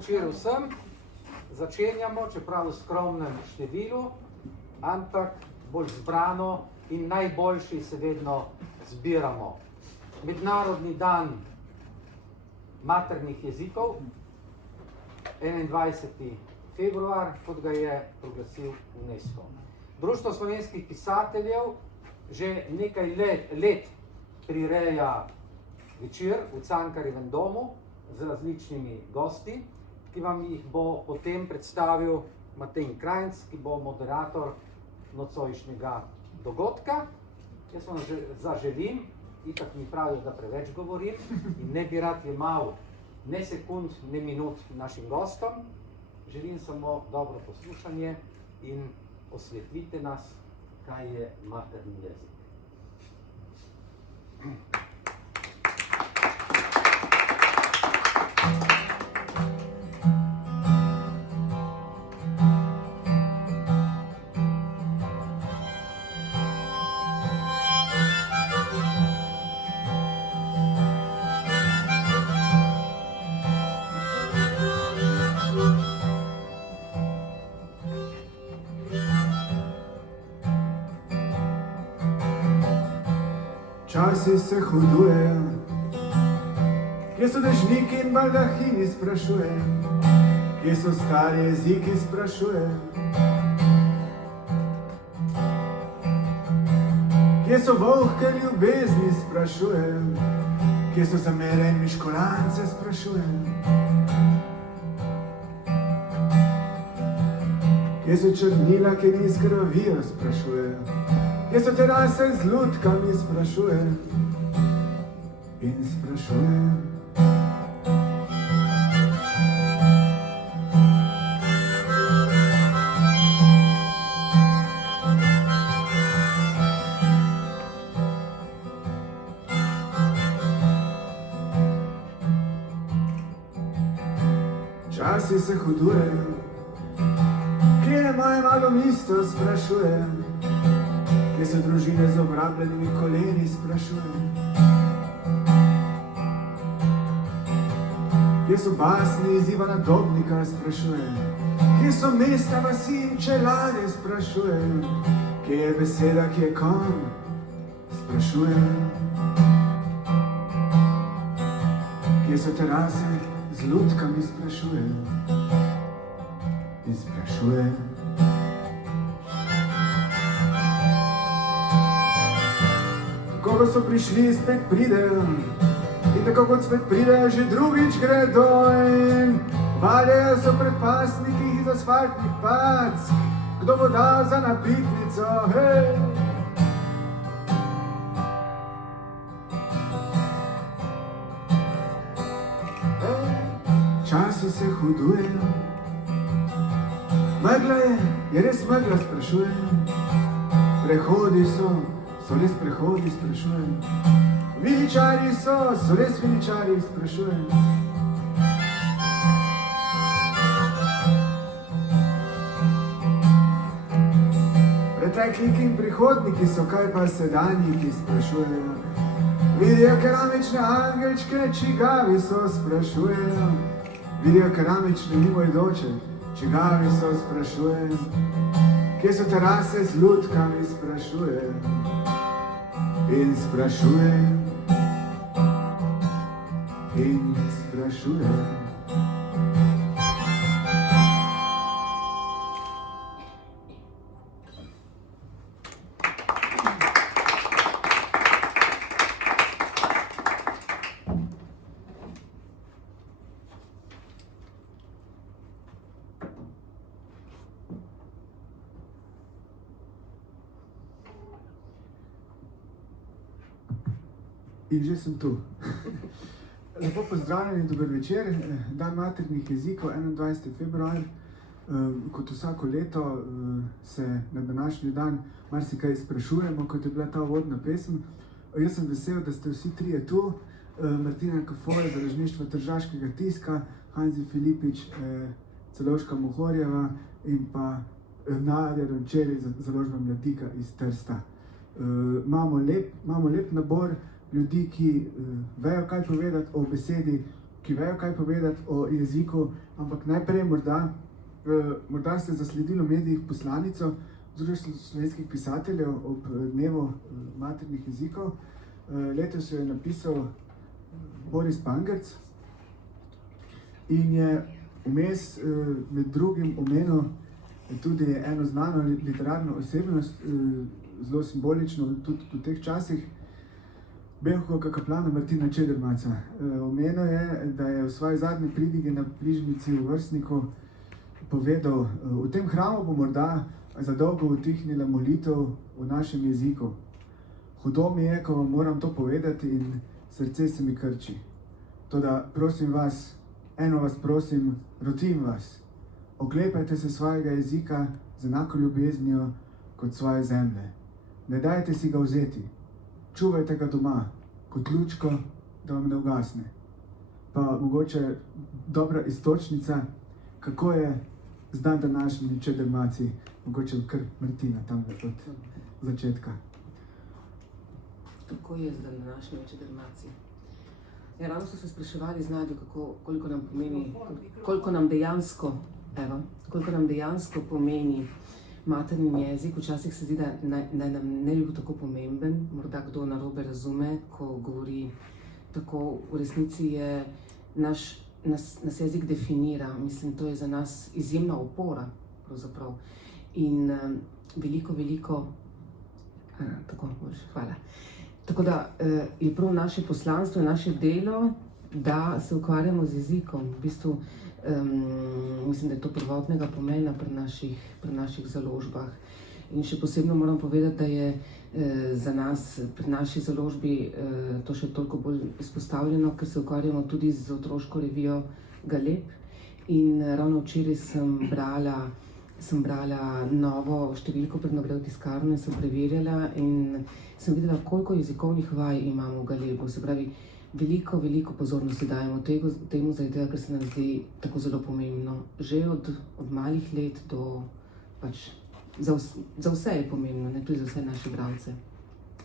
Večer vsem, začenjamo, čeprav v skromnem številu, ampak bolj zbrano in najboljši se vedno zbiramo. Mednarodni dan maternih jezikov, 21. februar, kot ga je proglasil UNESCO. Društvo slovenskih pisateljev že nekaj let prireja večer v Cankarjevem domu z različnimi gosti, ki vam jih bo potem predstavil Matej Krajnc, ki bo moderator nocojšnjega dogodka. Jaz vam zaželim, itak mi pravijo, da preveč govorim in ne bi rad jemal ne sekund, ne minut našim gostom. Želim samo dobro poslušanje in osvetlite nas, kaj je materni jezik. Časi se hudujejo, kje so dežniki in baldahini, sprašujem, kje so stari jeziki, sprašujem, kje so volhke ljubezni, sprašujem, kje so zamere in miškolance, sprašujem, kje so črnila, ki ni skrvijo, sprašujem, kje so terase z lutkami, sprašujem in sprašujem. Časi se hudujejo, kje je moje malo mesto, sprašujem, kje so družine z obrabljenimi koleni, sprašujem, kje so basni iz Ivana Dobnika, sprašujem, kje so mesta, vasi in čelade, sprašujem, kje je beseda, ki je konj, sprašujem, kje so terase z lutkami, sprašujem in sprašujem. Ko so prišli, spet pridejo in tako kot spet pridejo, že drugič gredo in valjajo so predpasniki iz asfaltnih pac. Kdo bo dal za napitnico, hej? Časi se hudujejo, megla je res megla, sprašujem, prehodi so res prehodi, sprašujem. Viličarji so res viličarji, sprašujem. Pretekliki in prihodniki so, kaj pa sedanjiki, sprašujejo. Vidijo keramične angelčke, čigavi so, sprašujejo. Vidijo keramične mimoidoče, čigavi so, sprašujem. Kje so terase z lutkami, sprašujem in sprašujem in sprašujem. In že sem tu. Lepo pozdravljeni, dober večer. Dan maternih jezikov, 21. februar. Kot vsako leto se na današnji dan marsikaj sprašujemo, kot je bila ta uvodna pesem. Jaz sem vesel, da ste vsi trije tu. Martina Kafoj, založništvo Tržaškega tiska, Hanzi Filipič, Celovška Mohorjeva in pa Nadja Rončeli, založba Mladika iz Trsta. Imamo lep nabor ljudi, ki vejo, kaj povedati o besedi ki vejo, kaj povedati o jeziku, ampak najprej morda ste zasledili v medijih poslanico Združenja slovenskih pisateljev ob dnevu maternih jezikov. Letos jo je napisal Boris Pangerc in je vmes med drugim omenil tudi eno znano literarno osebnost, zelo simbolično tudi v teh časih, Benkovega kaplana Martina Čedermaca. Omenil je, da je v svoji zadnji pridigi na prižnici v vrstniku povedal: v tem hramu bo morda za dolgo utihnila molitev v našem jeziku. Hudo mi je, ko vam moram to povedati in srce se mi krči. Toda prosim vas, eno vas prosim, rotim vas. Oklepajte se svojega jezika z enako ljubeznijo kot svoje zemlje. Ne dajte si ga vzeti. Čuvajte ga doma, kot lučko, da vam ne ugasne. Pa mogoče dobra istočnica, kako je z dan današnji Čedermaci, mogoče kar Martina tam od začetka. Kako je z dan današnji Čedermaci? Ja, ravno so se spraševali z Nadjo, koliko nam pomeni, koliko nam dejansko pomeni materni jezik. Včasih se zdi, da nam ne bi bil tako pomemben, morda kdo narobe razume, ko govori tako. V resnici je nas jezik definira, mislim, to je za nas izjemna opora pravzaprav. In veliko, tako boljše, hvala. Tako da je prav naše poslanstvo, naše delo, da se ukvarjamo z jezikom. V bistvu mislim, da je to prvotnega pomena pri naših založbah. In še posebno moram povedati, da je za nas pri naši založbi to še toliko bolj izpostavljeno, ker se ukvarjamo tudi z otroško revijo Galeb. In ravno včeraj sem brala novo številko pred Nograjo tiskarno in sem preverjala in sem videla, koliko jezikovnih vaj imamo v Galebu. Se pravi, veliko pozornosti dajemo temu, zaradi tega, ker se nam zdi tako zelo pomembno. Že od malih let do pač za vse je pomembno, ne, tudi za vse naše bralce.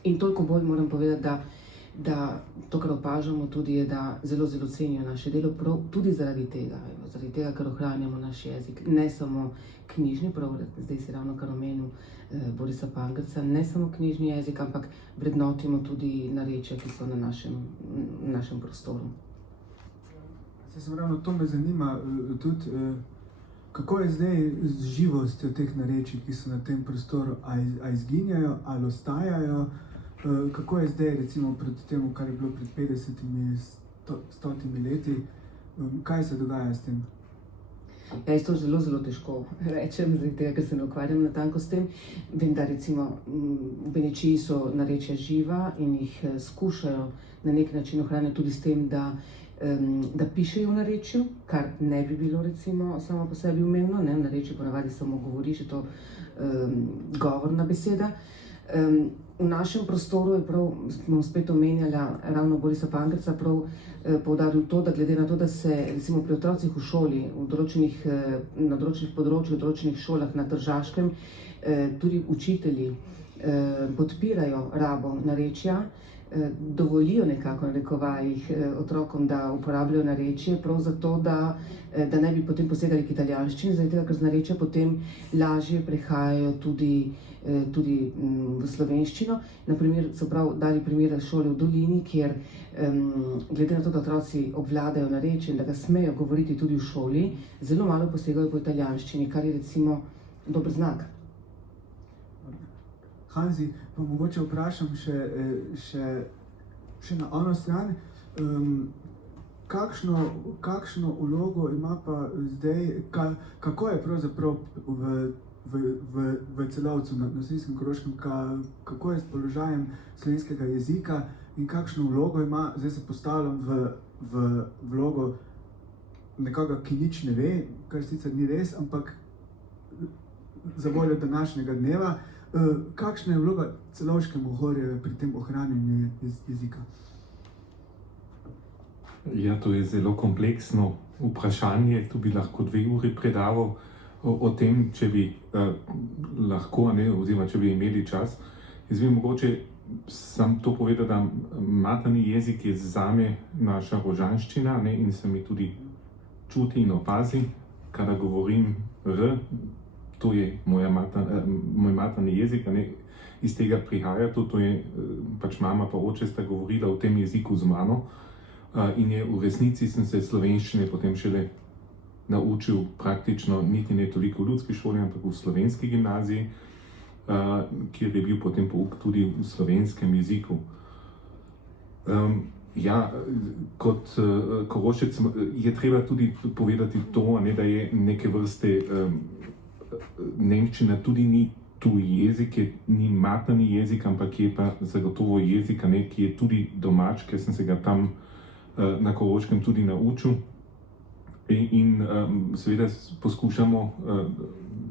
In toliko bolj moram povedati, da to, kar opažamo tudi, je, da zelo cenijo naše delo, prav tudi zaradi tega, ker ohranjamo naš jezik. Ne samo knjižni, prav zdaj si ravno kar omenil Borisa Pangerca, ne samo knjižni jezik, ampak vrednotimo tudi narečja, ki so na našem prostoru. Ravno to me zanima tudi, kako je zdaj z živostjo teh narečij, ki so na tem prostoru, a izginjajo, ali ostajajo? Kako je zdaj, recimo, proti temu, kar je bilo pred 50-100 leti? Kaj se dogaja s tem? Jaz to zelo težko rečem, zaradi tega, ker se ne ukvarjam natanko s tem. Vem, da recimo v Benečiji so narečja živa in jih skušajo na nek način ohranjati tudi s tem, da pišejo v narečju, kar ne bi bilo recimo samo po sebi umevno. V narečju ponavadi samo govoriš, je to govorna beseda. V našem prostoru je prav, bom spet omenjala ravno Borisa Pangerca, prav poudaril to, da glede na to, da se recimo pri otrocih v šoli, na določenih področjih, v določenih šolah na Tržaškem, tudi učitelji podpirajo rabo narečja, dovolijo nekako na rekovajih otrokom, da uporabljajo narečje, prav zato, da ne bi potem posegali k italijanščini, zaradi tega, ker z narečja potem lažje prehajajo tudi v slovenščino. Naprimer, so prav dali primer šole v Dolini, kjer glede na to, da otroci obvladajo narečje in da ga smejo govoriti tudi v šoli, zelo malo posegajo po italijanščini, kar je recimo dober znak. Hanzi, pa mogoče vprašam še na ono stran, kakšno vlogo ima pa zdaj, kako je pravzaprav v Celovcu na Nosinskem Koroškem, kako je s položajem slovenskega jezika in kakšno vlogo ima, zdaj se postavljam v vlogo nekoga, ki nič ne ve, kar sicer ni res, ampak za voljo današnjega dneva, kakšna je vloga Celovškega Horja pri tem ohranjanju jezika? Ja, to je zelo kompleksno vprašanje, tu bi lahko 2 uri predaval o tem, če bi lahko, oziroma če bi imeli čas. Jaz bi mogoče Sam to povedal, da materni jezik je zame naša rožanščina, ne, in se mi tudi čuti in opazi, kada govorim R, to je moj materni jezik, ne, iz tega prihaja to je pač mama pa oče sta govorila v tem jeziku z mano in je v resnici sem se slovenščine potem šele naučil praktično, niti ne toliko v ljudski šoli, ampak v slovenski gimnaziji, kjer je bil potem pouk tudi v slovenskem jeziku. Ja, kot Korošec je treba tudi povedati to, ne, da je neke vrste nemščina tudi ni tuji jezik, ni materni jezik, ampak je pa zagotovo jezik, ne, ki je tudi domač, ker sem se ga tam na Koroškem tudi naučil. In seveda poskušamo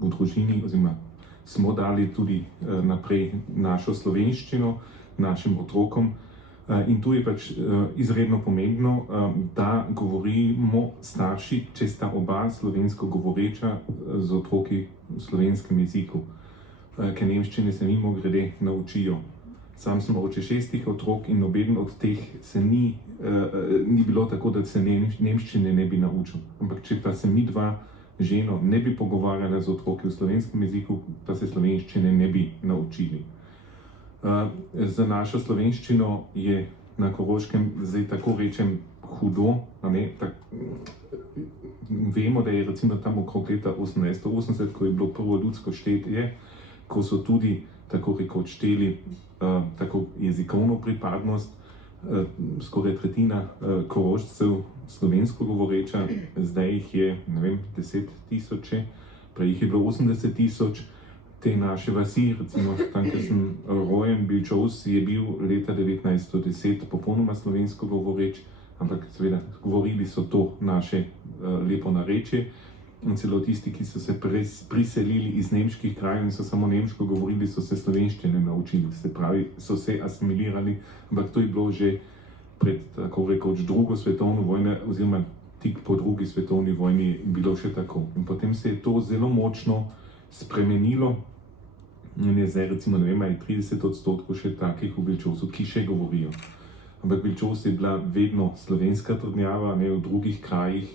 v družini, oziroma smo dali tudi naprej našo slovenščino našim otrokom. In tu je pač izredno pomembno, da govorimo starši, če sta oba slovensko govoreča z otroki v slovenskem jeziku. Ker nemščine se mimogrede naučijo. Sam sem oče 6 otrok in nobeden od teh se ni bilo tako, da se nemščine ne bi naučil. Ampak če pa se mi dva ženo ne bi pogovarjala z otroki v slovenskem jeziku, pa se slovenščine ne bi naučili. Za našo slovenščino je na Koroškem zdaj tako rečem hudo, ne, vemo, da je recimo tam okrog leta 1880, ko je bilo prvo ljudsko štetje, ko so tudi tako rekoč šteli tako jezikovno pripadnost, skoraj tretjina Korošcev slovensko govoreča, zdaj jih je, ne vem, 10 000, prej jih je bilo 80 000. Te naše vasi, recimo tam, kjer sem rojen, Bilčovs je bil leta 1910 popolnoma slovensko govoreč, ampak seveda govorili so to naše lepo narečje. In celo tisti, ki so se priselili iz nemških krajev in so samo nemško govorili, so se slovenščine naučili, se pravi, so se asimilirali, ampak to je bilo že pred, tako rekoč, drugo svetovno vojno, oziroma tik po drugi svetovni vojni bilo še tako. In potem se je to zelo močno spremenilo in je zdaj recimo, ne vem, je 30% še takih v Bilčovsu, ki še govorijo. Ampak Bilčovs je bila vedno slovenska trdnjava, ne, v drugih krajih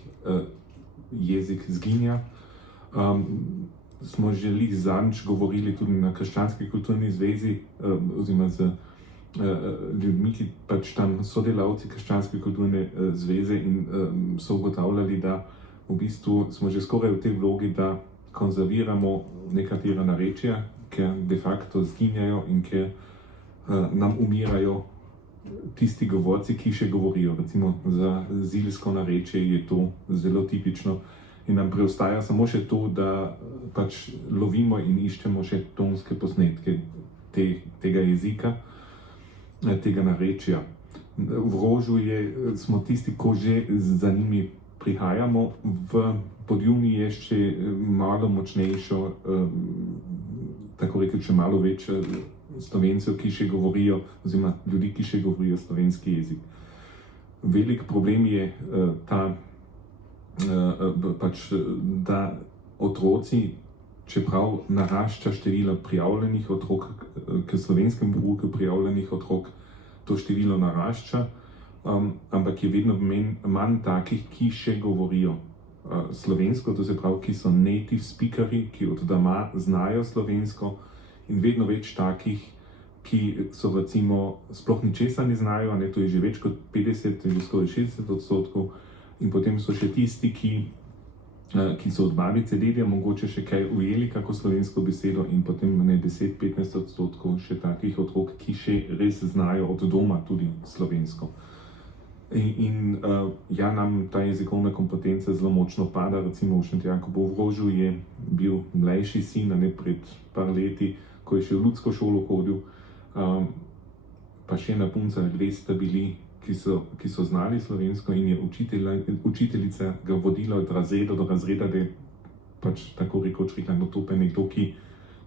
jezik zginja. Smo že zadnjič govorili tudi na Krščanski kulturni zvezi, oziroma z ljudmi, ki pač tam sodelavci Krščanske kulturne zveze in so ugotavljali, da v bistvu smo že skoraj v tej vlogi, da konzerviramo nekatera narečja, ker de facto zginjajo in ker nam umirajo tisti govorci, ki še govorijo. Recimo za zilsko narečje je to zelo tipično in nam preostaja samo še to, da pač lovimo in iščemo še tonske posnetke tega jezika, tega narečja. V Rožu smo tisti, ko že za njimi prihajamo, v Podjuni je še malo močnejšo, tako rekoč, še malo več Slovencev, ki še govorijo, oziroma ljudi, ki še govorijo slovenski jezik. Velik problem je da otroci, čeprav narašča število prijavljenih otrok, k slovenskemu pouku prijavljenih otrok, to število narašča, ampak je vedno manj takih, ki še govorijo slovensko, to se pravi, ki so native speakerji, ki od doma znajo slovensko, in vedno več takih, ki so recimo sploh ničesar ne znajo, ne, to je že več kot 50, že skoraj 60%, in potem so še tisti, ki so od babice, dedja mogoče še kaj ujeli, kako slovensko besedo, in potem 10-15% še takih otrok, ki še res znajo od doma tudi slovensko. Ja, nam ta jezikovna kompetenca zelo močno pada, recimo v Šentjakobu v Rožu je bil mlajši sin, ne, pred par leti, ko je še v ljudsko šolo hodil, pa še ena punca, dve sta bili, ki so znali slovensko, in je učiteljica ga vodila od razreda do razreda, da je pač tako rekoč rekla, no to pa je nekdo, ki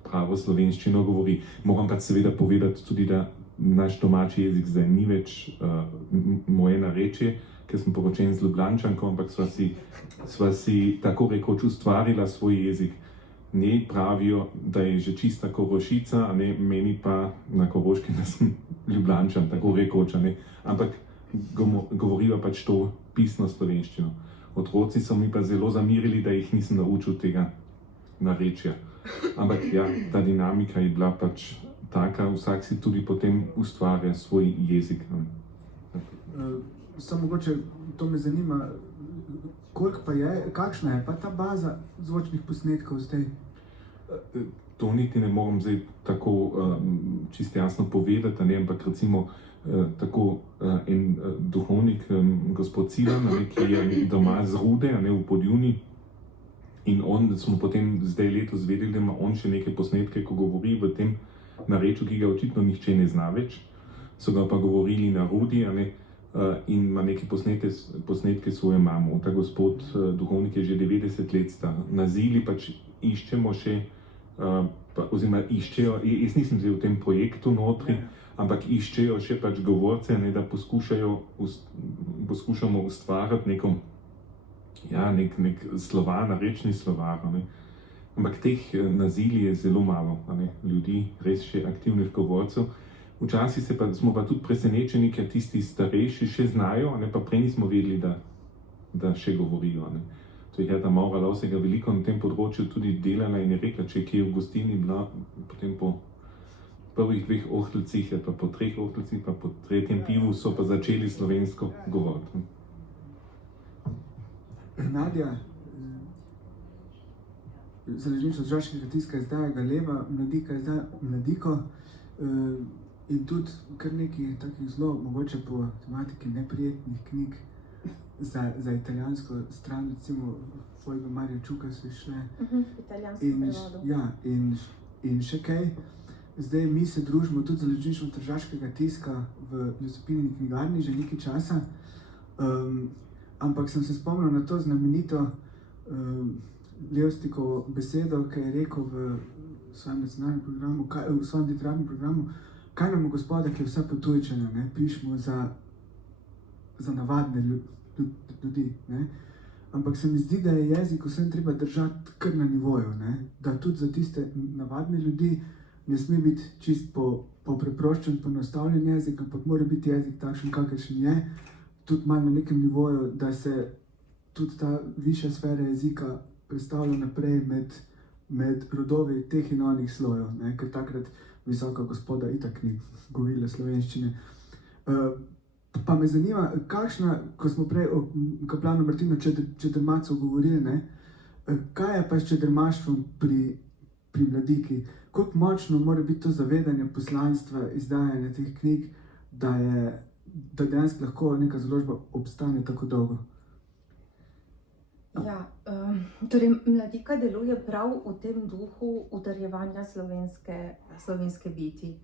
pravo slovenščino govori. Moram pa seveda povedati tudi, da naš domači jezik zdaj ni več moje narečje, ker sem poročen z Ljubljančanko, ampak sva si tako rekoč ustvarila svoj jezik. njej pravijo, da je že čista Korošica, a ne, meni pa na Koroškem, da sem Ljubljančan, tako rekoč, a ne. Ampak govorijo pač to pisno slovenščino. Otroci so mi pa zelo zamirili, da jih nisem naučil tega narečja. Ampak ja, ta dinamika je bila pač taka, vsak si tudi potem ustvarja svoj jezik. Samo mogoče, to me zanima, koliko pa je, kakšna je pa ta baza zvočnih posnetkov zdaj? To niti ne morem zdaj tako čisto jasno povedati, ne, ampak recimo tako en duhovnik, gospod Cilan, ki je doma z Rude, ne, v Podjuni, in on, smo potem zdaj letos vedeli, da ima on še neke posnetke, ko govori v tem narečju, ki ga očitno nihče ne zna več, so ga pa govorili na Rudi, a ne, in ima neke posnetke svoje mamo. Ta gospod duhovnik je že 90 let star. Na Zili pač iščemo še, oziroma iščejo, jaz nisem zdaj v tem projektu notri, ampak iščejo še pač govorce, ne, da poskušamo ustvarjati neko, ja, nek slovar, narečni slovar, ne. Ampak teh na Zili je zelo malo, ne, ljudi, res še aktivnih govorcev. Včasih smo pa tudi presenečeni, ker tisti starejši še znajo, ne, pa prej nismo vedeli, da še govorijo, ne. To je Herta Maurer-Lausegger veliko na tem področju tudi delala in je rekla, če je kje v gostilni bila, potem po prvih 2 ohtelcih, pa po 3 ohtelcih, pa po 3. pivu so pa začeli slovensko govoriti. Nadja, Založništvo tržaškega tiska izdaja Galeba, Mladika izdaja Mladiko, in tudi kar nekaj takih zelo, mogoče po tematiki neprijetnih knjig za italijansko stran, recimo Fojbe Marija Čuka so išle. Italijansko prevodu. Ja, in še kaj. Zdaj mi se družimo tudi z Založništvom tržaškega tiska v Josipinini knjigarni že nekaj časa, ampak sem se spomnil na to znamenito Levstikovo besedo, ki je rekel v svojem nacionalnem programu, v svojem literarnem programu, kaj nam Gospoda, ki je vse potujčeno, ne, pišemo za navadne ljudi, ne. Ampak se mi zdi, da je jezik vsem treba držati kar na nivoju, ne, da tudi za tiste navadne ljudi ne sme biti čist po preproščen, poenostavljen jezik, ampak mora biti jezik takšen, kakršen je, tudi malo na nekem nivoju, da se tudi ta višja sfera jezika predstavlja naprej med rodovi teh in onih slojev, ne, ker takrat visoka gospoda itak ni govorila slovenščine. Pa me zanima, kakšna, ko smo prej o kaplanu Martinu Čedermacu govorili, ne, kaj je pa s čedermaštvom pri Mladiki? Koliko močno mora biti to zavedanje poslanstva, izdajanja teh knjig, da dejansko lahko neka založba obstane tako dolgo? Ja, torej Mladika deluje prav v tem duhu utrjevanja slovenske biti.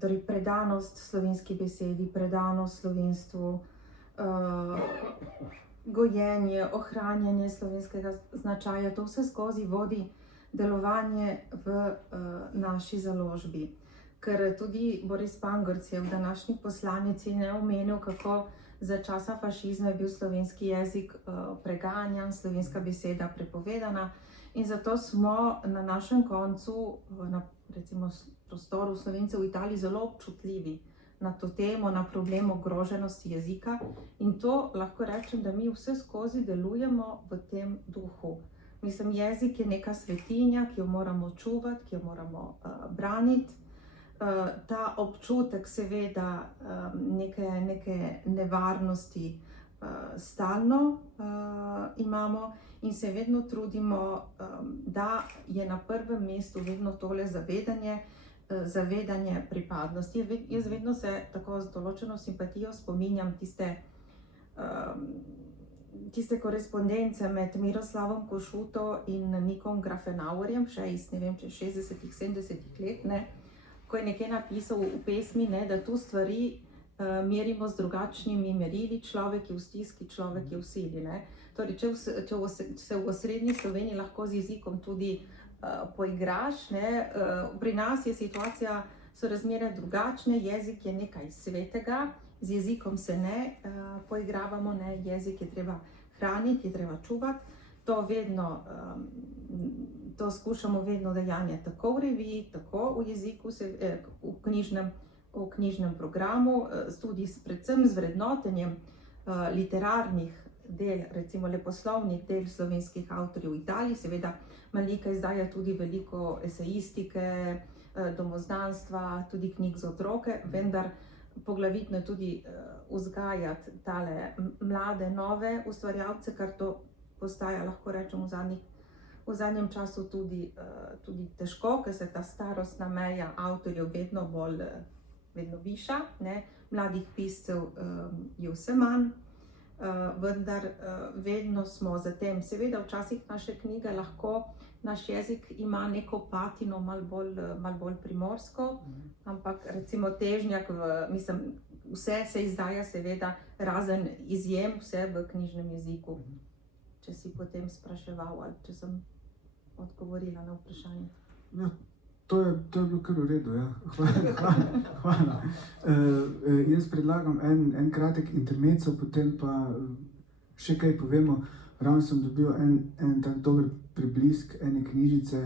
Torej predanost slovenski besedi, predanost slovenstvu, gojenje, ohranjanje slovenskega značaja, to vse skozi vodi delovanje v naši založbi. Ker tudi Boris Pangorc je v današnji poslanici ne omenil, kako za časa fašizma je bil slovenski jezik preganjan, slovenska beseda prepovedana, in zato smo na našem koncu, na recimo prostoru Slovencev v Italiji, zelo občutljivi na to temo, na problem ogroženosti jezika, in to lahko rečem, da mi vse skozi delujemo v tem duhu. Mislim, jezik je neka svetinja, ki jo moramo čuvati, ki jo moramo braniti. Ta občutek seveda neke nevarnosti stalno imamo in se vedno trudimo, da je na prvem mestu vedno tole zavedanje pripadnosti. Jaz vedno se tako z določeno simpatijo spominjam tiste korespondence med Miroslavom Košuto in Nikom Grafenauerjem, še iz, ne vem, 60-ih, 70-ih let, ne, ko je nekaj napisal v pesmi, ne, da tu stvari merimo z drugačnimi merili, človek je v stiski, človek je v sili. Ne. Torej, če se v osrednji Sloveniji lahko z jezikom tudi poigraš, ne, pri nas je situacija, so razmere drugačne, jezik je nekaj svetega, z jezikom se ne poigravamo, ne, jezik je treba hraniti, je treba čuvati. To vedno to skušamo vedno dajanje tako v reviji, tako v jeziku, v knjižnem programu, tudi predvsem z vrednotenjem literarnih del, recimo leposlovnih del slovenskih avtorjev v Italiji. Seveda Malika izdaja tudi veliko esejistike, domozdanstva, tudi knjig za otroke, vendar poglavitno je tudi vzgajati tale mlade, nove ustvarjalce, kar to postaja, lahko rečem, v zadnjem času tudi težko, ker se ta starostna meja avtorjev vedno viša, ne? Mladih piscev je vse manj, vendar vedno smo za tem. Seveda včasih naše knjige lahko, naš jezik ima neko patino malo bolj primorsko, ampak recimo Težnjak, vse se izdaja seveda razen izjem, vse v knjižnem jeziku. Če si potem spraševal, ali če sem odgovorila na vprašanje. Ja, to je bilo kar v redu, ja. Hvala. Jaz predlagam en kratek intermezzo, potem pa še kaj povemo. Ravno sem dobil en tak dober preblisk ene knjižice,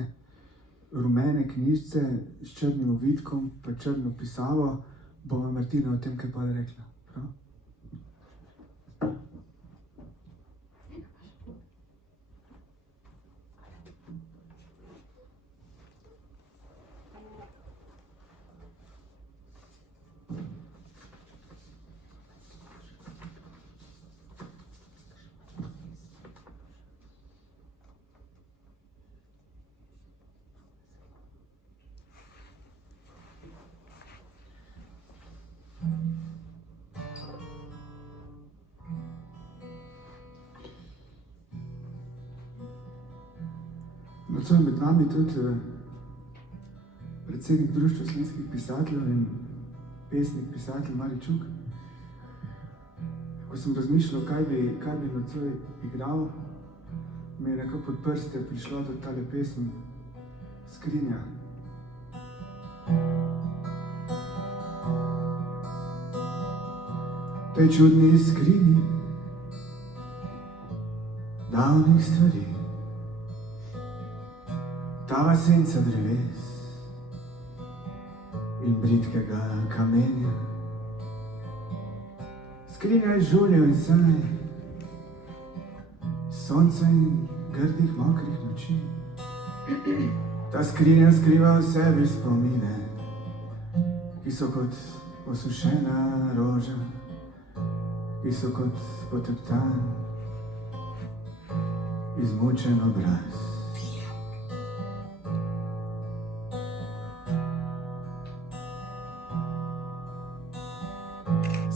rumene knjižice s črnim ovitkom, pa črno pisavo. Bova Martina o tem kaj pa rekla. Prav? Nocoj med nami tudi predsednik Društva slovenskih pisateljev in pesnik, pisatelj Mari Čuk. Ko sem razmišljal, kaj bi nocoj igral, mi je nekako pod prste prišla tudi tale pesem Skrinja. Tej čudni skrinji davnih stvari, tava senca dreves in britkega kamenja, skrinja iz žuljev in saj, sonca in grdih mokrih noči. Ta skrinja skriva v sebi spomine, ki so kot osušena roža, ki so kot poteptan, izmučen obraz.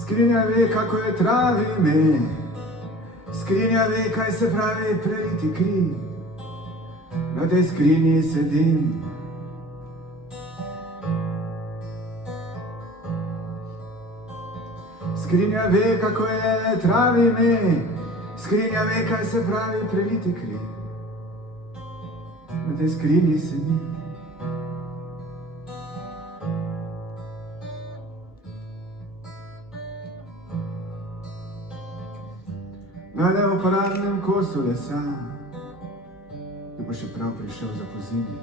Skrinja ve, kako je travi ime, skrinja ve, kaj se pravi preliti kri. Na tej skrinji sedim, skrinja ve, kako je travi ime, skrinja ve, kaj se pravi preliti kri. Na tej skrinji sedim. Na neuporabnem kosu lesa, ki bo še prav prišel za pozimi.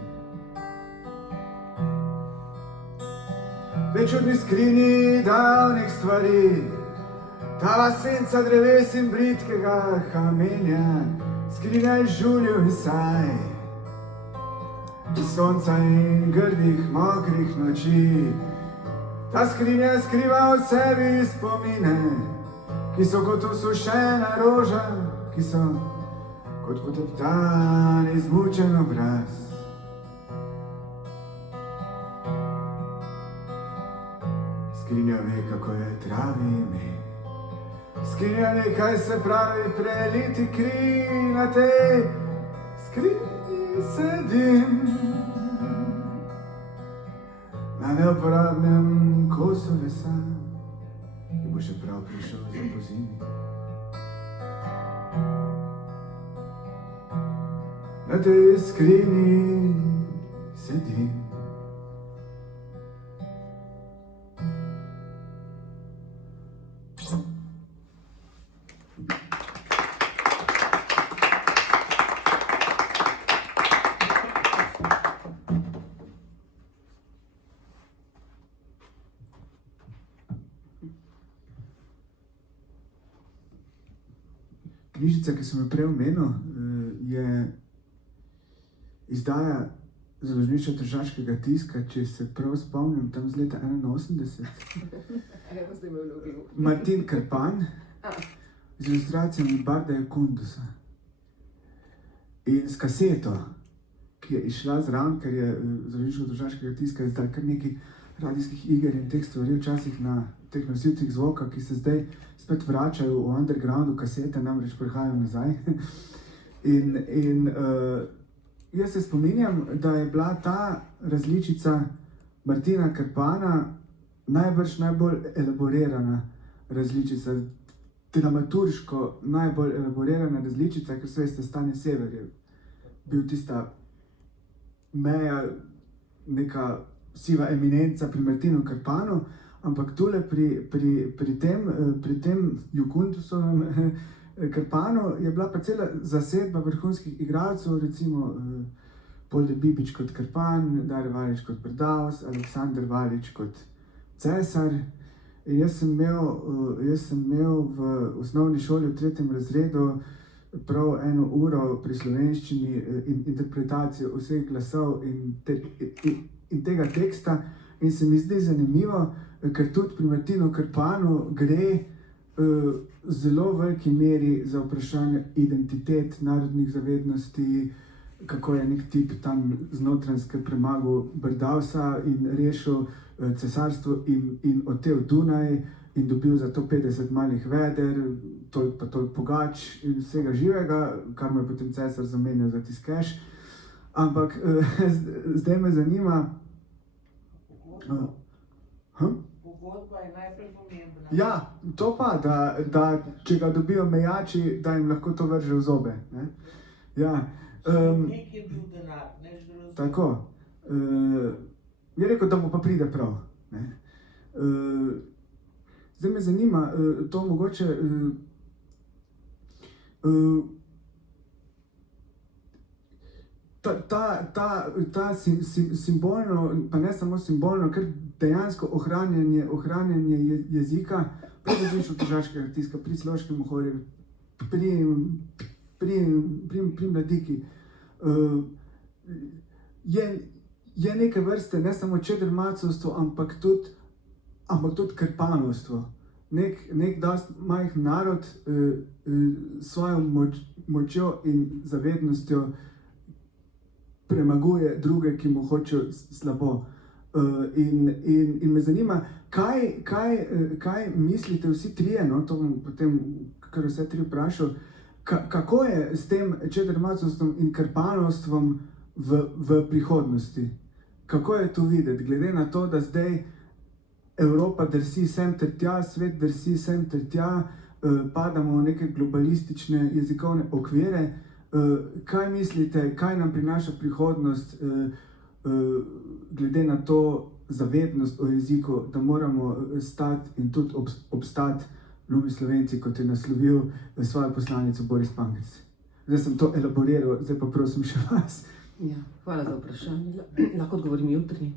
Tej čudni skrinji davnih stvari, tava senca dreves in britkega kamenja, skrinja iz žuljev in saj, iz sonca in grdih mokrih noči. Ta skrinja skriva v sebi spomine, ki so kot osušena roža, ki so kot poteptan, izmučen obraz. Skrinja ve, kako je travi ime, skrinja ve, kaj se pravi preliti kri. Na tej skrinji sedim, na neuporabnem kosu lesa, ki bo še prav prišel za pozimi. Na tej skrinji sedim. knjižica, ki sem jo prej omenil, je izdaja Založništva tržaškega tiska, če se prav spomnim, tam z leta 81. Martin Krpan z ilustracijami Bardeja Kundusa. In s kaseto, ki je išla zraven, ker je Založništvo tržaškega tiska izdal kar nekaj radijskih iger in teh stvari včasih na teh nosilcih zvoka, ki se zdaj spet vračajo v undergroundu, kasete namreč prihajajo nazaj. Jaz se spominjam, da je bila ta različica Martina Krpana najbolj elaborirana različica, dramaturško najbolj elaborirana različica, ker se veste, Stanje Sever je bil tista meja, neka siva eminenca pri Martinu Krpanu, ampak tule pri tem Jukundusovem Krpanu je bila pa cela zasedba vrhunskih igralcev, recimo Polde Bibič kot Krpan, Darja Valič kot Brdavs, Aleksandar Valič kot Cesar. In jaz sem imel v osnovni šoli v 3. razredu prav 1 uro pri slovenščini interpretacijo vseh glasov in tega teksta. In se mi zdi zanimivo, ker tudi pri Martinu Krpanu gre v zelo veliki meri za vprašanje identitet, narodnih zavednosti, kako je nek tip tam znotranjske premagal Brdavsa in rešil cesarstvo in otel Dunaj in dobil za to 50 malih veder, toliko pogač in vsega živega, kar mu je potem cesar zamenjal za tiskeš. Ampak zdaj me zanima... Pogodba je najprej pomembna. Ja, to pa, da če ga dobijo mejači, da jim lahko to vrže v zobe. Ne? Ja, Nek je bil denar, než da razumem. tako. Je rekel, da mu pa pride prav. Ne? Zdaj me zanima, to mogoče... Ta simbolno, pa ne samo simbolno, ker dejansko ohranjanje jezika pri Založništvu tržaškega tiska, pri Celovškem horju, pri Mladiki, je neke vrste ne samo čedermacovstvo, ampak tudi krpanovstvo. Nek dosti majhen narod svojo močjo in zavednostjo premaguje druge, ki mu hočejo slabo. In me zanima, kaj mislite vsi trije, no, to bom potem kar vse tri vprašal, kako je s tem čedermacovstvom in krpanovstvom v prihodnosti? Kako je to videti, glede na to, da zdaj Evropa drsi sem ter tja, svet drsi sem ter tja, padamo v neke globalistične jezikovne okvire. Kaj mislite, kaj nam prinaša prihodnost, glede na to zavednost o jeziku, da moramo stati in tudi obstati ljubi Slovenci, kot je naslovil svojo poslanico Boris Pangec? Zdaj sem to elaboriral, zdaj pa prosim še vas. Ja, hvala za vprašanje. Lahko odgovorim jutri.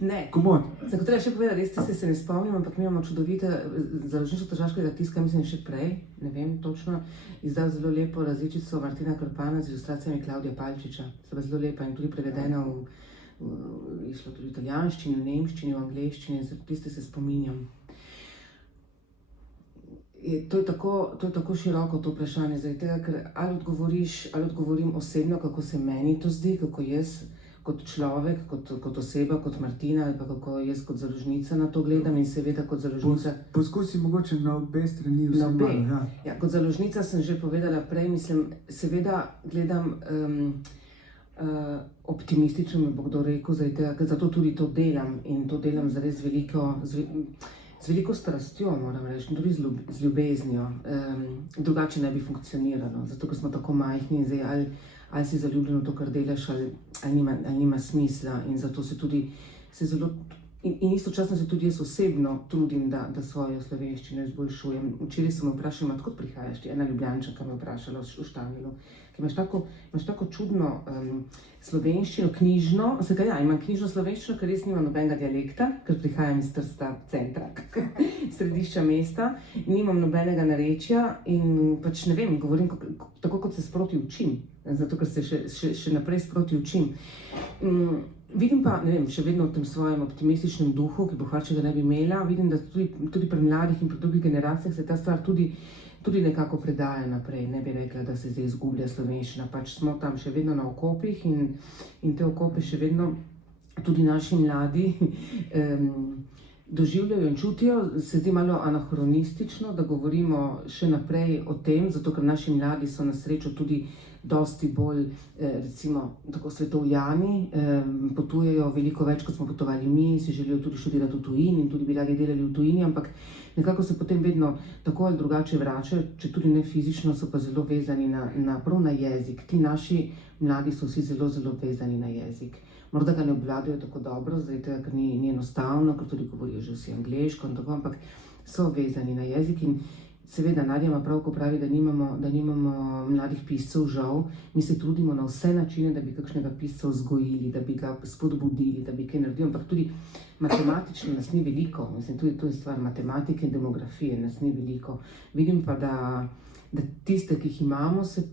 Ne. Komod. Zato treba še povedati, res se ne spomnim, ampak mi imamo čudovite Založništvo tržaškega tiska, mislim še prej, ne vem točno, izdal zelo lepo različico Martina Krpana z ilustracijami Klavdija Palčiča. Se pa zelo lepa in tudi prevedena je šlo tudi v italijanščini, v nemščini, v angleščini, tiste se spominjam. To je tako široko to vprašanje, zaradi tega, ker ali odgovorim osebno, kako se meni to zdi, kako jaz kot človek, kot oseba, kot Martina, ali pa kako jaz kot založnica na to gledam in seveda kot založnica... Poskusi mogoče na obe strani vse malo, ja. Ja, kot založnica sem že povedala prej, mislim, seveda gledam optimistično, mi bo kdo rekel, zaradi tega, ker zato tudi to delam in to delam z res z veliko strastjo, moram reči, tudi z ljubeznijo, drugače ne bi funkcioniralo, zato ker smo tako majhni in zdaj ali si zaljubljen v to, kar delaš, ali nima smisla in zato se zelo In istočasno se tudi jaz osebno trudim, da svojo slovenščino izboljšujem. Včeraj sem vprašala, odkot prihajaš, ena Ljubljančanka me je vprašala v Štanjelu, ker imaš tako čudno slovenščino, knjižno, imam knjižno slovenščino, ker res nimam nobenega dialekta, ker prihajam iz Trsta centra, središča mesta, nimam nobenega narečja in pač ne vem, govorim tako, kot se sproti učim, zato ker se še naprej sproti učim. Vidim pa, ne vem, še vedno v tem svojem optimističnem duhu, ki bohvačega ne bi imela, vidim, da tudi pri mladih in pri drugih generacijah se ta stvar tudi nekako predaja naprej. Ne bi rekla, da se zdaj izgublja slovenščina, pač smo tam še vedno na okopih in te okope še vedno tudi naši mladi doživljajo in čutijo. Se zdi malo anahronistično, da govorimo še naprej o tem, zato ker naši mladi so na srečo tudi dosti bolj, recimo, tako svetovjani, potujejo veliko več, kot smo potovali mi, si želijo tudi študirati v tujini in tudi bi radi delali v tujini, ampak nekako se potem vedno tako ali drugače vračajo, če tudi ne fizično, so pa zelo vezani prav na jezik. Ti naši mladi so vsi zelo, zelo vezani na jezik. Morda ga ne obvladajo tako dobro, zdaj ker ni enostavno, ker tudi govorijo že vsi angleško in tako, ampak so vezani na jezik in seveda Nadja ima prav, ko pravi, da nimamo mladih piscev, žal. Mi se trudimo na vse načine, da bi kakšnega pisca vzgojili, da bi ga spodbudili, da bi kaj naredili, ampak tudi matematično nas ni veliko. Mislim, tudi to je stvar matematike in demografije, nas ni veliko. Vidim pa, da tiste, ki jih imamo, se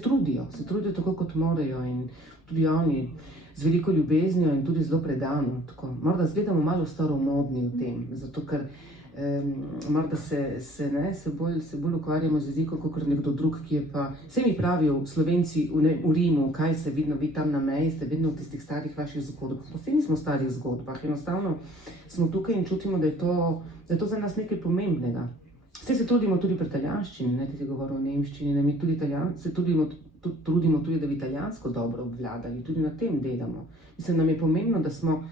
trudijo tako, kot morajo in tudi oni z veliko ljubeznijo in tudi zelo predano. Morda izgledamo malo staromodni v tem, zato ker morda se bolj ukvarjamo z jezikom, kot nekdo drug, ki je pa... Vse mi pravijo Slovenci v Rimu, kaj se vidno, vi tam na meji, ste vedno v tistih starih vaših zgodbah. Pa vse nismo v starih zgodbah, enostavno smo tukaj in čutimo, da je to za nas nekaj pomembnega. Vse se trudimo tudi pri italijanščini, ne, ti si govoril o nemščini, ne, mi tudi se trudimo tudi, da bi italijansko dobro obvladali, tudi na tem delamo. Mislim, nam je pomembno, da smo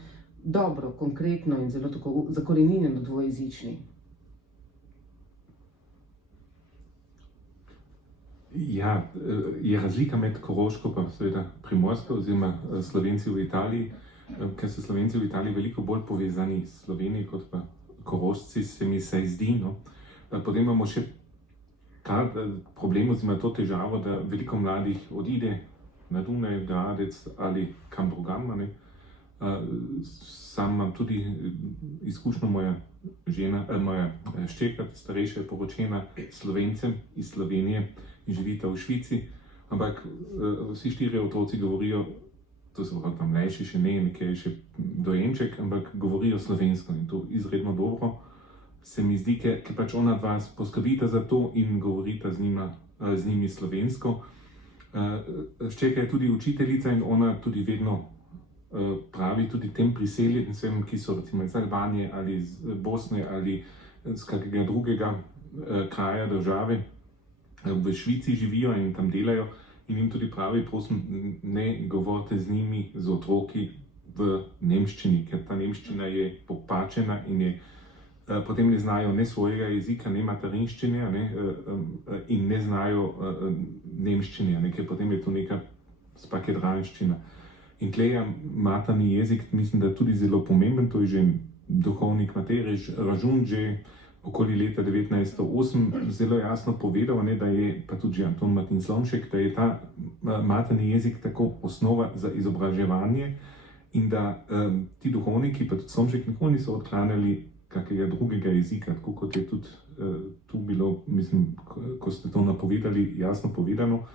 dobro, konkretno in zelo tako zakorenjeno dvojezični. Ja, je razlika med Koroško pa seveda Primorsko oziroma Slovenci v Italiji, ker so Slovenci v Italiji veliko bolj povezani s Slovenijo kot pa Korošci, se mi zdi, no. Potem imamo še ta problem oziroma to težavo, da veliko mladih odide na Dunaj, Gradec ali kam drugam, ne. Sam imam tudi izkušnjo, moja hčerka, starejša, je poročena s Slovencem iz Slovenije in živita v Švici, ampak vsi 4 otroci govorijo, to so prav tam mlajši, še nekaj je še dojenček, ampak govorijo slovensko in to izredno dobro. Se mi zdi, ker pač ona dva poskrbita za to in govorita z njimi slovensko. Hčerka je tudi učiteljica in ona tudi vedno pravi tudi tem priseljencem, ki so recimo iz Albanije ali iz Bosne ali z kakega drugega kraja države, v Švici živijo in tam delajo in jim tudi pravi, prosim, ne govorite z njimi, z otroki v nemščini, ker ta nemščina je popačena in potem ne znajo ne svojega jezika, ne materinščine in ne znajo nemščine, ker potem je to neka spakedranščina. In tle je materni jezik, mislim, da je tudi zelo pomemben, to je že duhovnik Matej Ražun že okoli leta 1908 zelo jasno povedal, da je, pa tudi že Anton Martin Slomšek, da je ta materni jezik tako osnova za izobraževanje in da ti duhovniki, pa tudi Slomšek, nikoli niso odklanjali kakega drugega jezika, tako kot je tudi tu bilo, mislim, ko ste to napovedali, jasno povedano,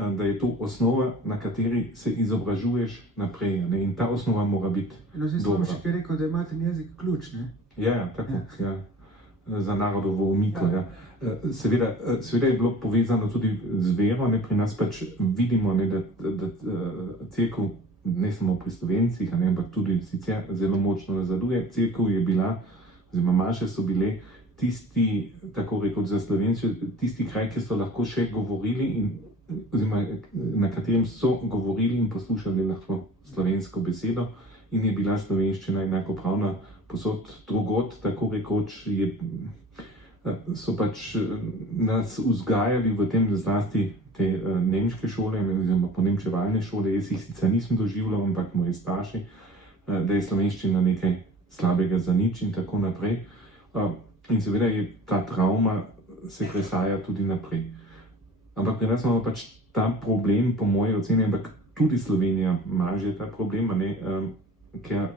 da je to osnova, na kateri se izobražuješ naprej, ne? In ta osnova mora biti dobra. Zdaj Slomšek je rekel, da je materni jezik ključ, ne? Ja, tako, ja. Za narodovo omiko, ja. Seveda je bilo povezano tudi z vero, ne? Pri nas pač vidimo, ne, da cerkev, ne samo pri Slovencih, ne, ampak tudi sicer zelo močno nazaduje. Cerkev je bila, oziroma maše so bile tisti, tako rekoč za Slovence, tisti kraj, ki so lahko še govorili oziroma na katerem so govorili in poslušali lahko slovensko besedo in je bila slovenščina enakopravna posod drugod, tako rekoč so pač nas vzgajali v tem, zlasti te nemške šole oziroma ponemčevalne šole. Jaz jih sicer nisem doživljal, ampak moji starši, da je slovenščina nekaj slabega za nič in tako naprej. In seveda je ta travma se presaja tudi naprej. Ampak pri nas imamo pač ta problem, po moje oceni, ampak tudi Slovenija ima že ta problem, ker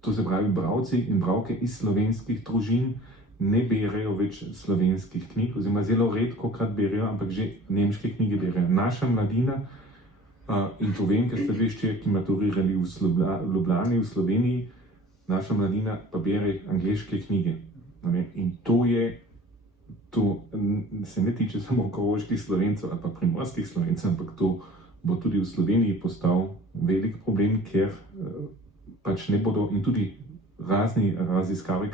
to se pravi, bralci in bralke iz slovenskih družin ne berejo več slovenskih knjig, oziroma zelo redko krat berejo, ampak že nemške knjige berejo. Naša mladina, in to vem, ker ste dve hčerki maturirali v Ljubljani, v Sloveniji, naša mladina pa bere angleške knjige. In to se ne tiče samo koroških Slovencev ali pa primorskih Slovencev, ampak to bo tudi v Sloveniji postal velik problem, ker pač ne bodo, in tudi razni raziskave,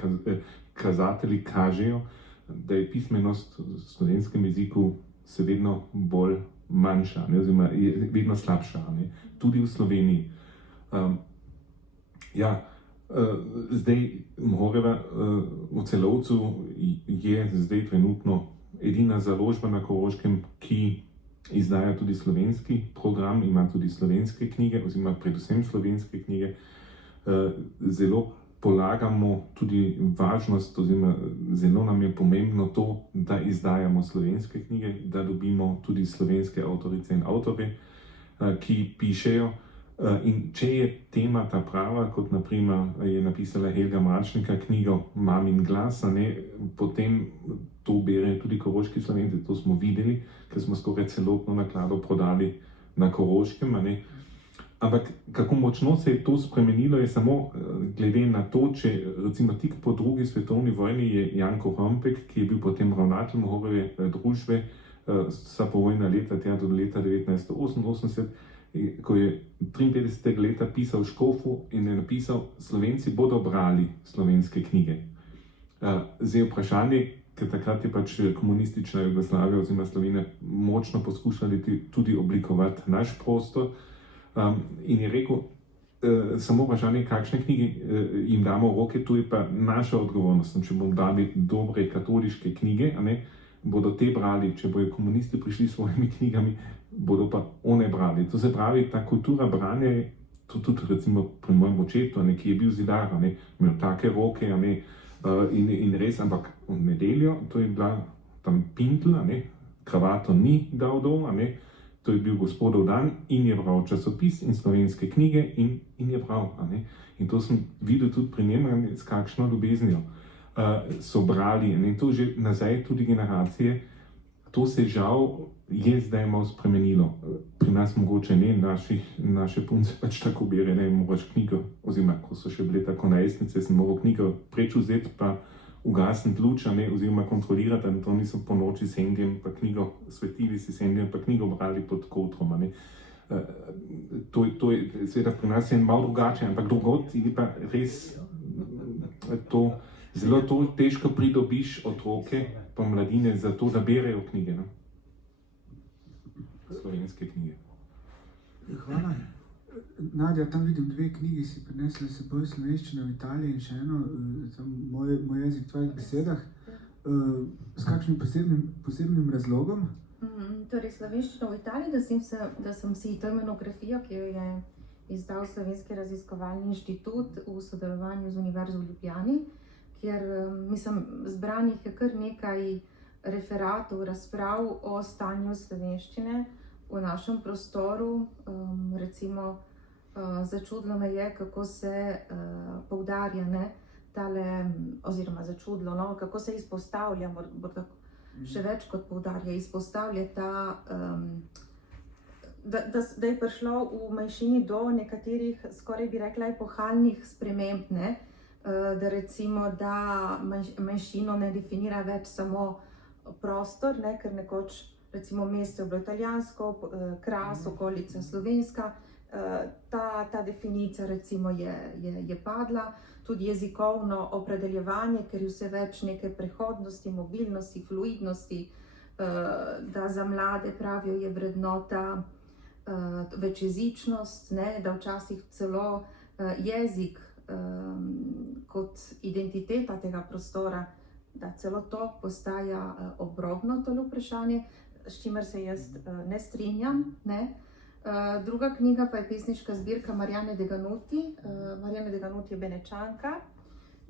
kazatelji kažejo, da je pismenost v slovenskem jeziku se vedno bolj manjša, oziroma je vedno slabša, tudi v Sloveniji. Zdaj Mohreva v Celovcu je zdaj trenutno edina založba na Koroškem, ki izdaja tudi slovenski program, ima tudi slovenske knjige, oziroma predvsem slovenske knjige. Zelo polagamo tudi važnost, oziroma zelo nam je pomembno to, da izdajamo slovenske knjige, da dobimo tudi slovenske avtorice in avtorje, ki pišejo. In če je tema ta prava, kot naprimer je napisala Helga Marčnika knjigo Mamin glas, potem to berejo tudi koroški Slovenci, to smo videli, ker smo skoraj celotno naklado prodali na Koroškem. Ampak kako močno se je to spremenilo, je samo glede na to, če recimo tik po drugi svetovni vojni je Janko Hampek, ki je bil potem ravnatelj Mohrove družbe, vsa povojna leta, tja do leta 1988, ko je 53. leta pisal Škofu in je napisal, Slovenci bodo brali slovenske knjige. Zdaj vprašanje, ker takrat je pač komunistična Jugoslavija oziroma Slovenija močno poskušali tudi oblikovati naš prostor, in je rekel, samo vprašanje, kakšne knjige jim damo v roke, to je pa naša odgovornost. Če bomo dali dobre katoliške knjige, bodo te brali, če bojo komunisti prišli s svojimi knjigami, bodo pa one brali. To se pravi, ta kultura branja, to tudi recimo pri mojem očetu, ki je bil zidar, imel take roke, in res, ampak v nedeljo, to je bila tam pintl, kravato ni dal dol, to je bil gospodov dan in je bral časopis in slovenske knjige in je bral. In to sem videl tudi pri njem, s kakšno ljubeznijo so brali, in to že nazaj tudi generacije. To se žal je zdaj malo spremenilo. Pri nas mogoče ne, naše punce pač tako bere, moraš knjigo, oziroma ko so še bile tako najstnice, sem moral knjigo preč vzeti pa ugasniti luč, oziroma kontrolirati, da to niso po noči s Hengeljem pa knjigo, svetili si s Hengeljem pa knjigo brali pod kotrom. To je seveda pri nas je malo drugače, ampak drugod je pa res to, zelo to težko pridobiš otroke pa mladine za to, da berejo knjige. Slovenske knjige. Hvala. Nadja, tam vidim dve knjigi, si prinesla s seboj Slovenščina v Italiji in še eno, moj jezik v tvojih besedah. S kakšnim posebnim razlogom? Torej, Slovenščina v Italiji, da sem si to monografijo, ki jo je izdal Slovenski raziskovalni inštitut v sodelovanju z Univerzo v Ljubljani, kjer zbranih je kar nekaj referatov, razprav o stanju slovenščine v našem prostoru. Recimo, začudilo me je, kako se poudarja, oziroma začudilo, kako se izpostavlja, še več kot poudarja, izpostavlja ta, da je prišlo v manjšini do nekaterih, skoraj bi rekla, epohalnih sprememb, da recimo, da manjšino ne definira več samo prostor, ker nekoč recimo mesto je bilo italijansko, Kras, okolica slovenska, ta definicija recimo je padla, tudi jezikovno opredeljevanje, ker je vse več neke prehodnosti, mobilnosti, fluidnosti, da za mlade pravijo je vrednota večjezičnost, da včasih celo jezik kot identiteta tega prostora, da celo to postaja obrobno tole vprašanje, s čimer se jaz ne strinjam, Druga knjiga pa je pesniška zbirka Mariane de Ganuti. Mariane de Ganuti je Benečanka,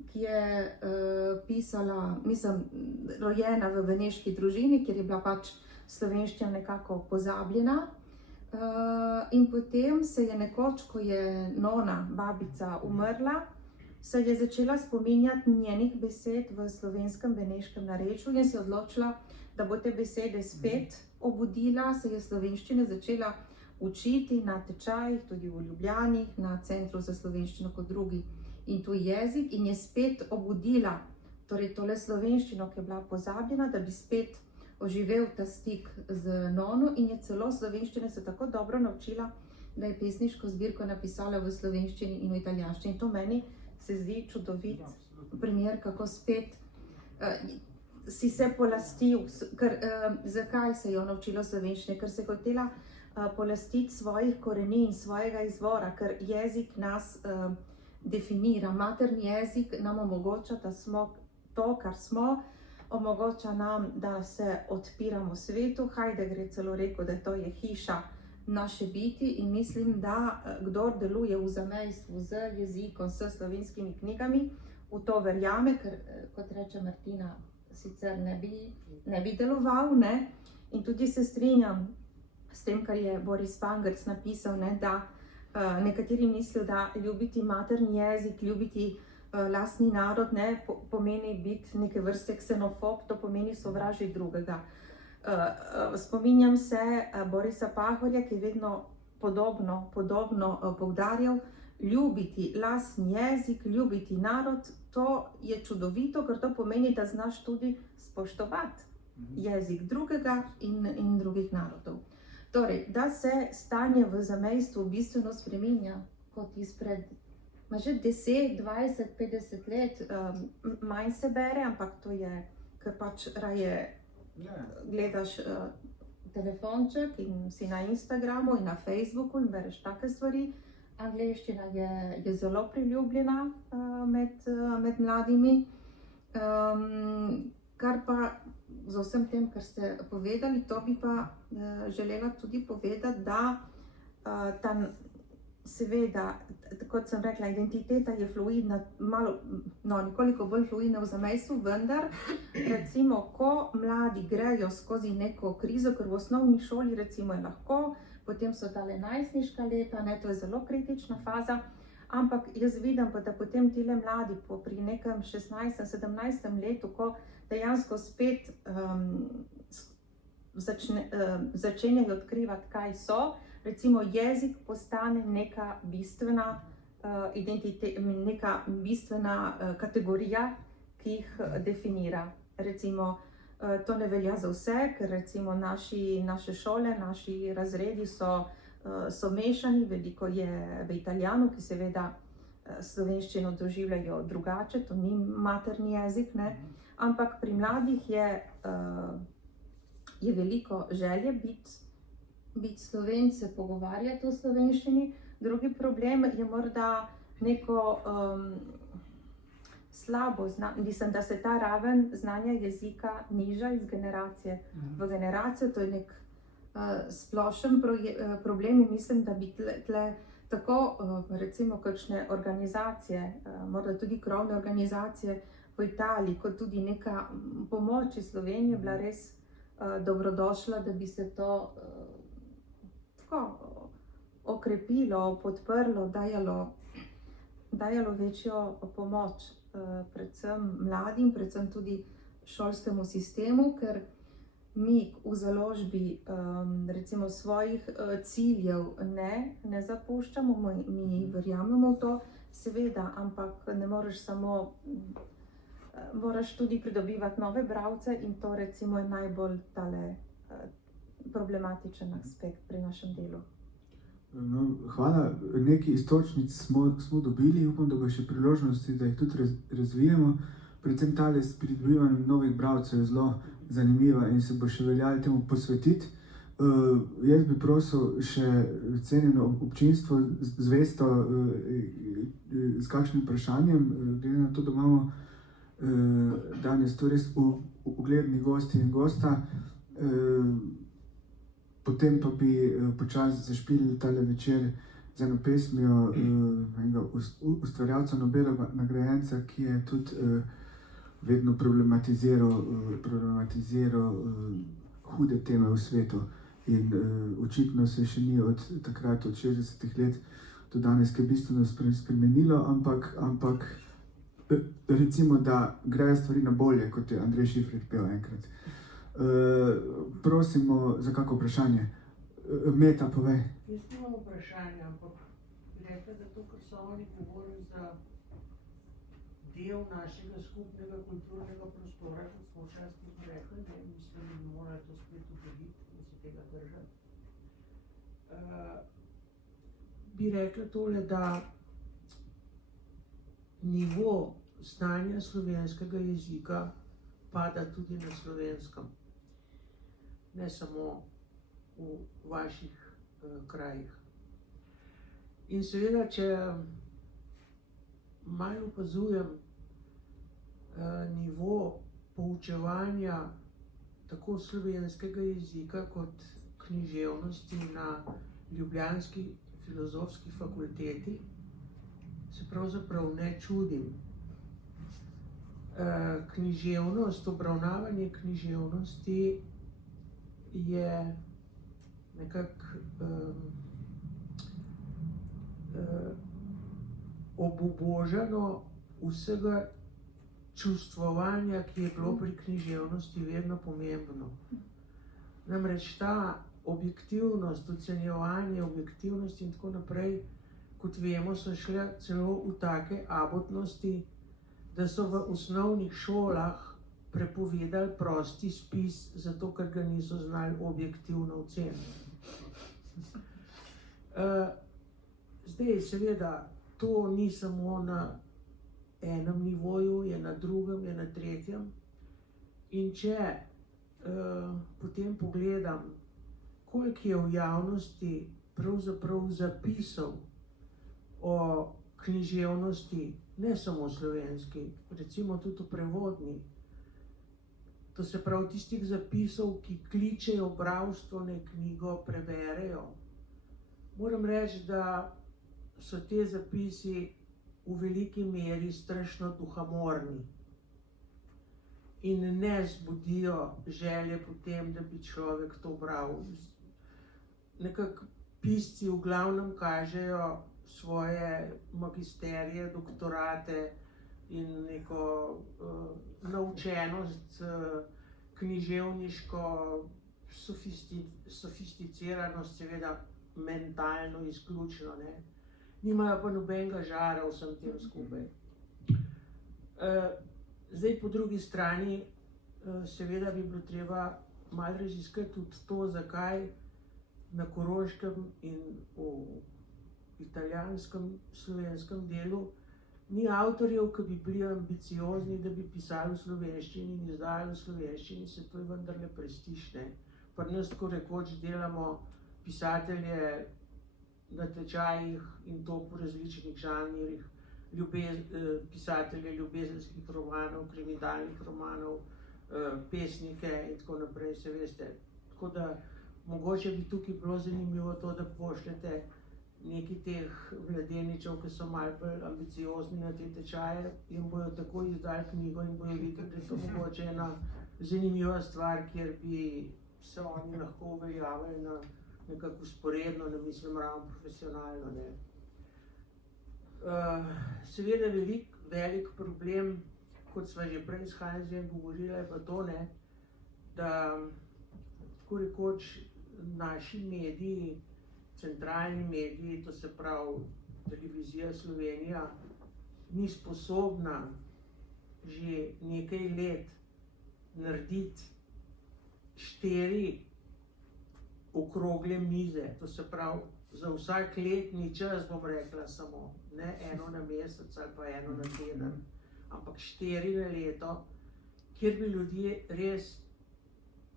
ki je pisala, rojena v beneški družini, kjer je bila pač slovenščina nekako pozabljena. In potem se je nekoč, ko je nona, babica, umrla, se je začela spominjati njenih besed v slovenskem beneškem narečju in se je odločila, da bo te besede spet obudila, se je slovenščine začela učiti na tečajih, tudi v Ljubljani, na Centru za slovenščino kot drugi in tuji jezik, in je spet obudila torej tole slovenščino, ki je bila pozabljena, da bi spet oživel ta stik z nono, in je celo slovenščine se tako dobro naučila, da je pesniško zbirko napisala v slovenščini in v italijanščini. To meni se zdi čudovit primer, kako spet si se polastil. Zakaj se je naučila slovenščine? Ker se je hotela polastiti svojih korenin, svojega izvora, ker jezik nas definira. Materni jezik nam omogoča, da smo to, kar smo, omogoča nam, da se odpiramo svetu. Heidegger je celo rekel, da to je hiša naše biti, in mislim, da kdor deluje v zamejstvu z jezikom, s slovenskimi knjigami, v to verjame, ker kot reče Martina, sicer ne bi deloval, ne? In tudi se strinjam s tem, kar je Boris Pangrc napisal, ne? Da nekateri mislijo, da ljubiti materni jezik, ljubiti lastni narod, ne, pomeni biti neke vrste ksenofob, to pomeni sovražiti drugega. Spominjam se Borisa Pahorja, ki je vedno podobno poudarjal, ljubiti lastni jezik, ljubiti narod, to je čudovito, ker to pomeni, da znaš tudi spoštovati jezik drugega in drugih narodov. Torej, da se stanje v zamejstvu bistveno spreminja kot izpred že 10, 20, 50 let, manj se bere, ampak to je, ker pač raje gledaš telefonček in si na Instagramu in na Facebooku in bereš take stvari. Angleščina je zelo priljubljena med mladimi. Kar pa z vsem tem, kar ste povedali, to bi pa želela tudi povedati, da seveda, kot sem rekla, identiteta je fluidna, nekoliko bolj fluidna v zamejstvu, vendar recimo, ko mladi grejo skozi neko krizo, ker v osnovni šoli recimo je lahko, potem so tale najstniška leta, to je zelo kritična faza, ampak jaz vidim pa, da potem tile mladi pri nekem 16, 17 letu, ko dejansko spet začenjajo odkrivati, kaj so, recimo jezik postane neka bistvena neka bistvena kategorija, ki jih definira. Recimo, to ne velja za vse, ker recimo naše šole, naši razredi so mešani, veliko je v Italijanu, ki seveda slovenščino doživljajo drugače, to ni materni jezik, ne? Ampak pri mladih je veliko želje biti Slovenci, se pogovarjati o slovenščini. Drugi problem je morda neko slabo znanje, mislim, da se ta raven znanja jezika niža iz generacije v generacijo. To je nek splošen problem in mislim, da bi tle tako recimo kakšne organizacije, morda tudi krovne organizacije v Italiji, kot tudi neka pomoč iz Slovenije bila res dobrodošla, da bi se to okrepilo, podprlo, dajalo večjo pomoč predvsem mladim, predvsem tudi šolskemu sistemu, ker mi v založbi recimo svojih ciljev ne zapuščamo, mi verjamemo v to, seveda, ampak ne moreš samo, moraš tudi pridobivati nove bralce in to recimo je najbolj tale problematičen aspekt pri našem delu. No, hvala, nekaj istočnic smo dobili, upam, da bo še priložnosti, da jih tudi razvijemo. Predvsem tale s pridobivanjem novih bralcev je zelo zanimiva in se bo še veljalo temu posvetiti. Jaz bi prosil še cenjeno občinstvo zvesto s kakšnim vprašanjem, glede na to, da imamo danes to res ugledni gosti in gosta. Potem pa bi počasi zašpilili tale večer z eno pesmijo enega ustvarjalca Nobelovega nagrajenca, ki je tudi vedno problematiziral hude teme v svetu. In očitno se še ni od takrat, od 60 let do danes, kaj bistveno spremenilo, ampak recimo, da grejo stvari na bolje, kot je Andrej Šifrer pel enkrat. Prosimo za kako vprašanje. Meta, povej. Jaz nimam vprašanja, ampak bi rekla, da to, kar so oni govorili za del našega skupnega kulturnega prostora, kot smo včasih rekli, ne, mislim, da bi morali to spet udeliti in se tega držati. Bi rekla tole, da nivo znanja slovenskega jezika pada tudi na Slovenskem, ne samo v vaših krajih. In seveda, če malo opazujem nivo poučevanja tako slovenskega jezika kot književnosti na ljubljanski filozofski fakulteti, se pravzaprav ne čudim. Književnost, obravnavanje književnosti je nekako obubožano vsega čustvovanja, ki je bilo pri književnosti vedno pomembno. Namreč ta objektivnost, ocenjevanje objektivnosti in tako naprej, kot vemo, so šle celo v take abotnosti, da so v osnovnih šolah prepovedali prosti spis, zato ker ga niso znali objektivno oceniti. Zdaj, seveda, to ni samo na enem nivoju, je na drugem, je na tretjem. In če potem pogledam, koliko je v javnosti pravzaprav zapisov o književnosti, ne samo slovenski, recimo tudi v prevodni, to se pravi tistih zapisov, ki kličejo bralstvo, naj knjigo preberejo. Moram reči, da so te zapisi v veliki meri strašno duhamorni in ne zbudijo želje po tem, da bi človek to bral. Nekako pisci v glavnem kažejo svoje magisterije, doktorate in neko naučenost, književniško sofisticiranost, seveda mentalno izključno, ne. Nimajo pa nobenega žara vsem tem skupaj. Zdaj, po drugi strani, seveda bi bilo treba malo raziskati tudi to, zakaj na Koroškem in v italijanskem, slovenskem delu ni avtorjev, ki bi bili ambiciozni, da bi pisali v slovenščini in izdajali v slovenščini, se to je vendarle prestiž, ne. Pri nas tako rekoč delamo pisatelje na tečajih in to po različnih žanrih, pisatelje ljubezenskih romanov, kriminalnih romanov, pesnike in tako naprej, se veste. Tako da mogoče bi tukaj bilo zanimivo to, da pošljete nekaj teh mladeničev, ki so malo bolj ambiciozni na te tečaje in bojo takoj izdali knjigo in bojo videli, da je to mogoče ena zanimiva stvar, kjer bi se oni lahko uveljavili na nekako usporedno, ne mislim ravno profesionalno, ne. Seveda velik problem, kot sva že prej s Hanzijem govorila, je pa to, ne, da tako rekoč naši mediji, centralni mediji, to se pravi Televizija Slovenija, ni sposobna že nekaj let narediti 4 okrogle mize, to se pravi za vsak letni čas, bom rekla samo, ne eno na mesec ali pa eno na teden, ampak 4 na leto, kjer bi ljudje res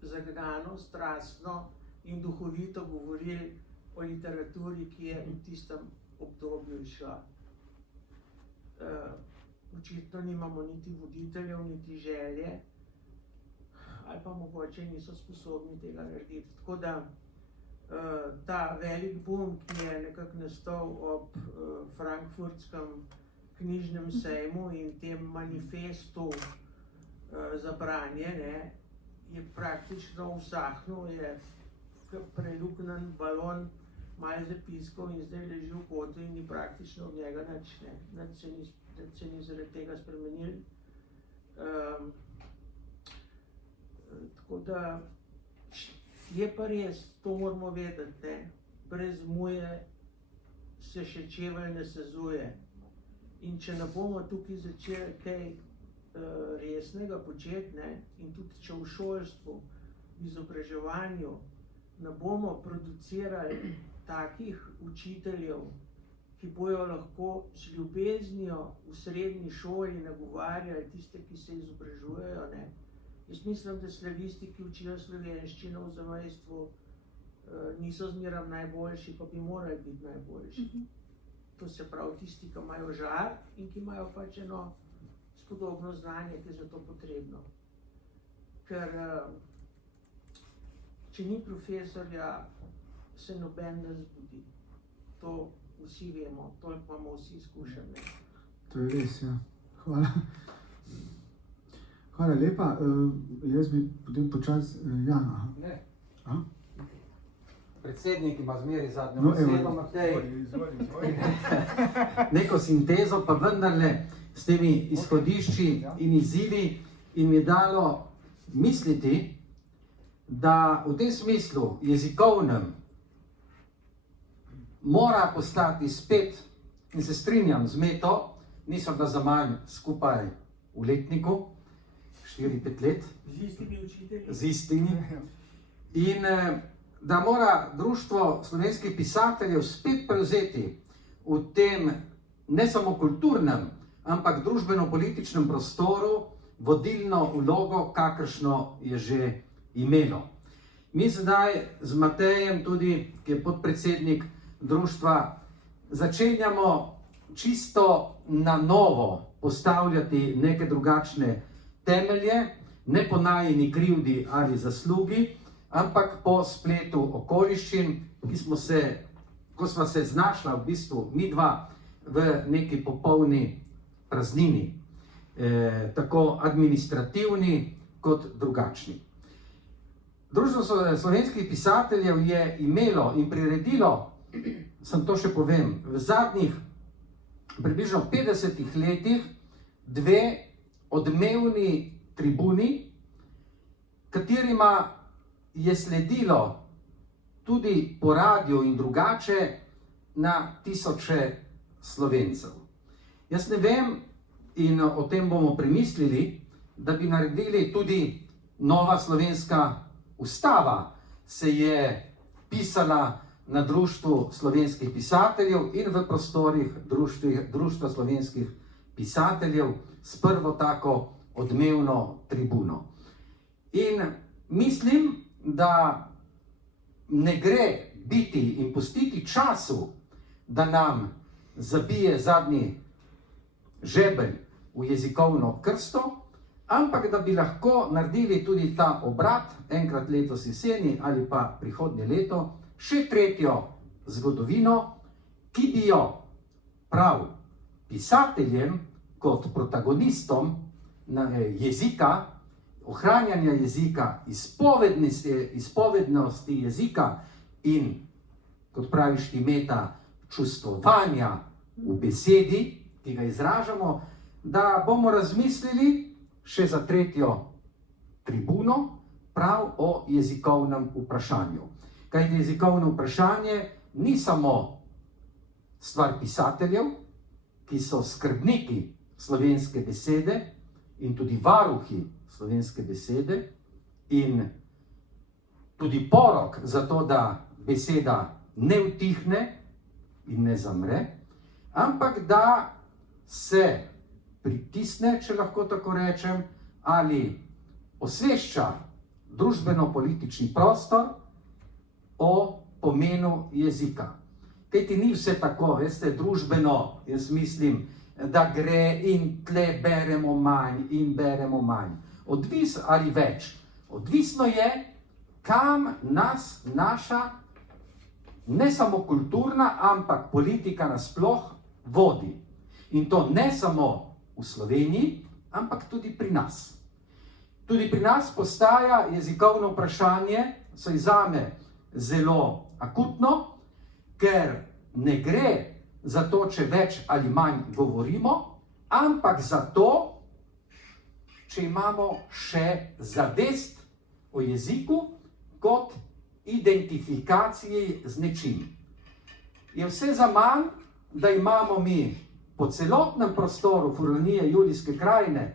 zagnano, strastno in duhovito govorili o literaturi, ki je v tistem obdobju izšla. Očitno nimamo niti voditeljev, niti želje, ali pa mogoče niso sposobni tega narediti. Tako da ta velik boom, ki je nekako nastal ob frankfurtskem knjižnem sejmu in tem manifestu za branje, ne, je praktično usahnil, je preluknjen balon, malo zapiskov in zdaj leži v kotu in ni praktično od njega nič, ne. Nič se ni zaradi tega spremenil. Tako da je pa res, to moramo vedeti, ne. Brez muje se še čevelj ne sezuje. In če ne bomo tukaj začeli kaj resnega početi, ne, in tudi če v šolstvu, v izobraževanju ne bomo producirali takih učiteljev, ki bojo lahko z ljubeznijo v srednji šoli nagovarjali tiste, ki se izobražujejo, ne. Jaz mislim, da slavisti, ki učijo slovenščino v zamejstvu, niso zmeraj najboljši, pa bi morali biti najboljši. To se pravi tisti, ki imajo žar in ki imajo pač eno spodobno znanje, ki je za to potrebno. Ker če ni profesorja, se noben ne zbudi. To vsi vemo, toliko imamo vsi izkušenj. To je res, ja. Hvala. Hvala lepa. Jaz bi potem počasi, ja. Ne. Aha. Predsednik ima zmeri zadnjo No, besedo, evo, Matej. izvoli. Neko sintezo pa vendarle s temi izhodišči in izzivi in mi je dalo misliti, da v tem smislu jezikovnem mora postati spet, in se strinjam z Meto, nisem da za manj skupaj v letniku, 4-5 let, Z istimi učitelji. z istimi. In da mora Društvo slovenskih pisateljev spet prevzeti v tem ne samo kulturnem, ampak družbeno-političnem prostoru vodilno vlogo, kakršno je že imelo. Mi zdaj z Matejem, tudi, ki je podpredsednik društva, začenjamo čisto na novo postavljati neke drugačne temelje, ne po najini krivdi ali zaslugi, ampak po spletu okoliščin, ko sva se znašla v bistvu midva v neki popolni praznini, tako administrativni kot drugačni. Društvo slovenskih pisateljev je imelo in priredilo, sem to še povem, v zadnjih približno 50 letih dve odmevni tribuni, katerima je sledilo tudi po radiju in drugače na tisoče Slovencev. Jaz ne vem, in o tem bomo premislili, da bi naredili tudi nova slovenska ustava, se je pisala na Društvu slovenskih pisateljev in v prostorih Društva slovenskih pisateljev s prvo tako odmevno tribuno. In mislim, da ne gre biti in pustiti času, da nam zabije zadnji žebelj v jezikovno krsto, ampak da bi lahko naredili tudi ta obrat, enkrat letos jeseni ali pa prihodnje leto, še tretjo zgodovino, ki bi jo prav pisateljem kot protagonistom jezika, ohranjanja jezika, izpovednosti jezika in, kot praviš ti, Meta, čustvovanja v besedi, ki ga izražamo, da bomo razmislili še za tretjo tribuno prav o jezikovnem vprašanju. Kajti jezikovno vprašanje ni samo stvar pisateljev, ki so skrbniki slovenske besede in tudi varuhi slovenske besede in tudi porok za to, da beseda ne utihne in ne zamre, ampak da se pritisne, če lahko tako rečem, ali osvešča družbeno-politični prostor o pomenu jezika. Kajti ni vse tako, veste, družbeno, jaz mislim, da gre in tle beremo manj in beremo manj. Ali več. Odvisno je, kam nas naša ne samo kulturna, ampak politika nasploh vodi. In to ne samo v Sloveniji, ampak tudi pri nas. Tudi pri nas postaja jezikovno vprašanje, saj zame zelo akutno, ker ne gre za to, če več ali manj govorimo, ampak za to, če imamo še zavest o jeziku kot identifikaciji z nečim. Je vse zaman, da imamo mi po celotnem prostoru Furlanije Julijske krajine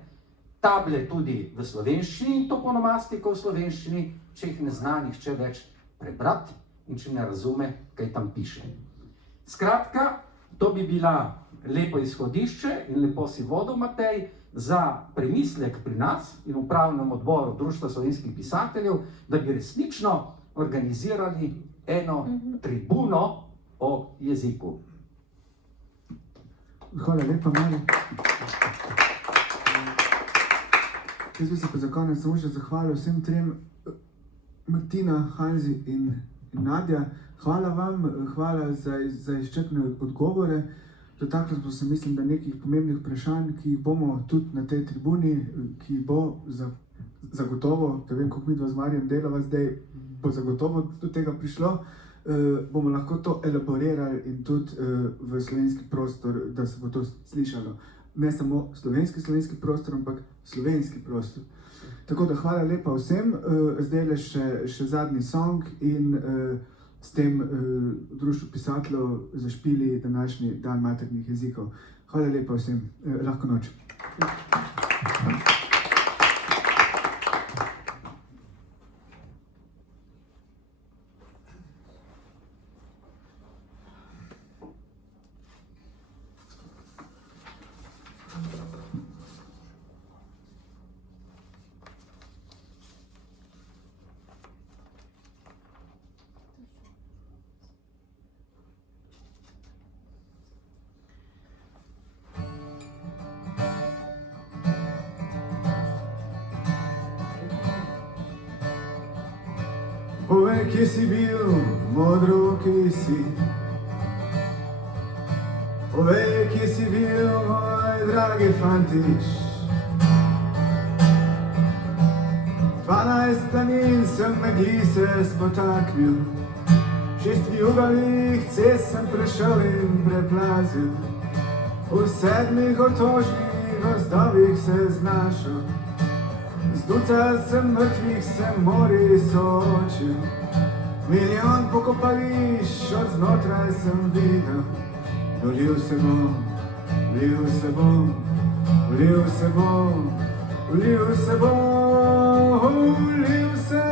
table tudi v slovenščini in toponomastiko v slovenščini, če jih ne zna nihče več prebrati in če ne razume, kaj tam piše. Skratka, to bi bila lepo izhodišče in lepo si vodil, Matej, za premislek pri nas in v upravnem odboru Društva slovenskih pisateljev, da bi resnično organizirali eno tribuno o jeziku. Hvala lepa, Mari. Jaz bi se pa za konec samo še zahvalil vsem trem, Martina, Hanzi in Nadja. Hvala vam, hvala za izčrpne odgovore. Dotaknili smo se, mislim, da nekih pomembnih vprašanj, ki jih bomo tudi na tej tribuni, ki bo zagotovo, da vem, koliko midva z Marijem delava zdaj, bo zagotovo do tega prišlo, bomo lahko to elaborirali in tudi v slovenski prostor, da se bo to slišalo. Ne samo slovenski prostor, ampak slovenski prostor. Tako da hvala lepa vsem, zdaj le še zadnji song in s tem v Društvu pisateljev zašpili današnji dan maternih jezikov. Hvala lepa vsem, lahko noč. Povej, kje si bil, modro, kje si? Povej, kje si bil, moj dragi fantič? 12 planin sem megli se spotaknil, 6 jugovih cest sem prešel in preplazil, v 7 otožnih gozdovih se znašel. Z ducat sem mrtvih se mori soočil, milijon pokopališč od znotraj sem videl. Vlil se bom, vlil se bom, vlil se bom, vlil se bom, vlil se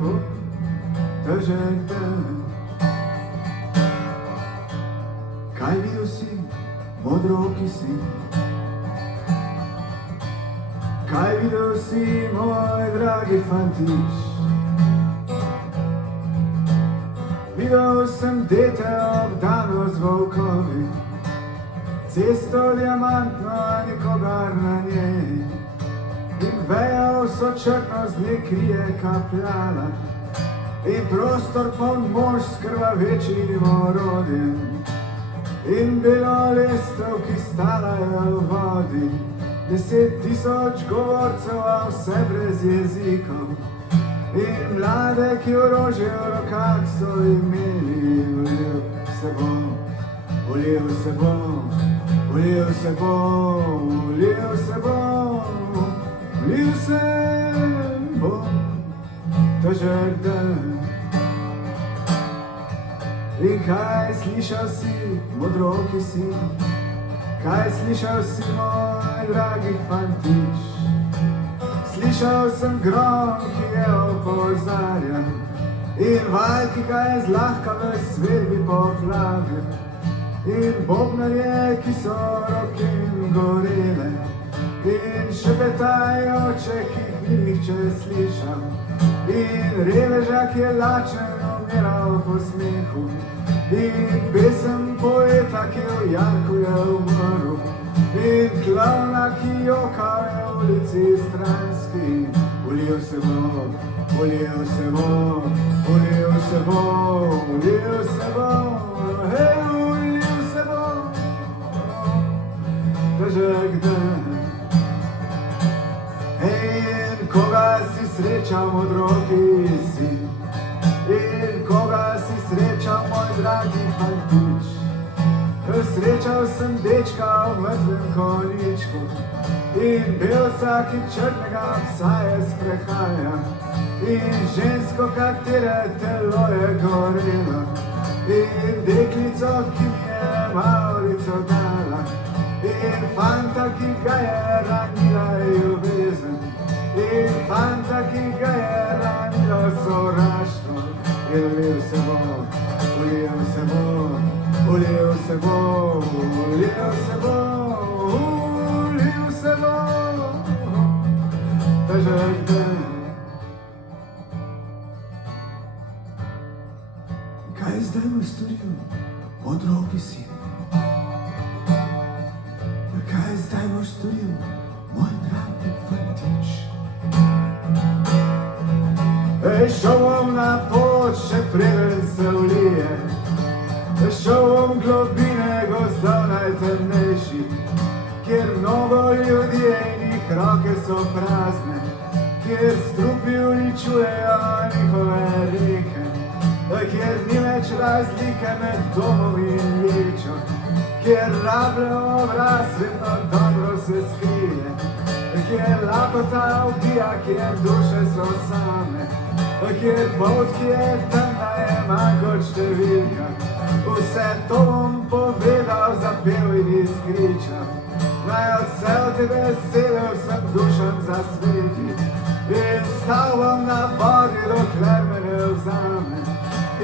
bom, težek dan. Kaj videl si, modrooki si? Kaj videl si, moj dragi fantič? Videl sem dete obdano z volkovi, cesto diamantno, a nikogar na njej. In veja vso črno z nje krije kapljala, in prostor poln mož s krvavečim orodjem. In bilo lestev, ki stalajo v vodi, 10 000 govorcev, a vse brez jezikov. In mlade, ki orožje v rokah so imeli. Vlil se bom, vlil se bom, vlil se bom, vlil se bom, vlil se bom, težek dan. In kaj slišal si, modrooki si? Kaj slišal si, moj dragi fantič? Slišal sem grom, ki je opozarjal, in val, ki ga je zlahka v svet bi poplavil, in bobnarje, ki so roke jim gorele, in šepetajoče, ki jih ni nihče slišal, in reveža, ki je lačen umiral po smehu, in pesem poeta, ki v jarku je umrl, in klavna, ki joka v ulici stranski, ulil se bo, ulil se bo, ulil se bo, ulil se bo, hej, ulil se bo, težek dan. In koga si srečal, modroki si, in koga si srečal, moj dragi fantič. Srečal sem dečka v mrtvem konjičku in belca, ki črnega psa je sprehaja, in žensko, katere telo je gorelo, in deklico, ki mi je mavrico dala, in fanta, ki ga je ranila ljubezen, in fanta, ki ga je ranilo sovraštvo. In ulil se bo, ulil se bo, ulil se bo, ulil se bo, ulil se bo, težek dan. Kaj zdaj bo storil, modroki sin? Kaj zdaj boš storil, moj dragi fantič? Šel bom na pot, še preden se vlije, šel bom globine gozdov najtemnejši, kjer mnogo ljudi in jih roke so prazne, kjer strupi uničujejo njihove reke, kjer ni več razlike med domom in ječo, kjer rabljen obraz vedno dobro se skrije, kjer lakota ubija, kjer duše so same, kjer pot, ki je temna, je manj kot številka. Vse to bom povedal, zapel in izkričal, naj odsev te besede vsem dušam zasveti. In stal bom na vodi, dokler me ne vzame,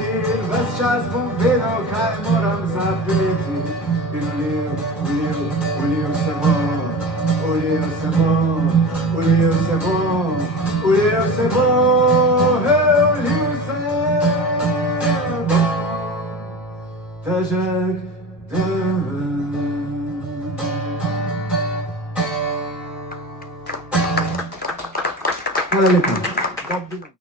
in ves čas bom vedel, kaj moram zapeti. In ulil, ulil, ulil se bo, ulil se bo, ulil se bo, ulil se bo, hej, ulil se bo, težek dan. Hvala lepa.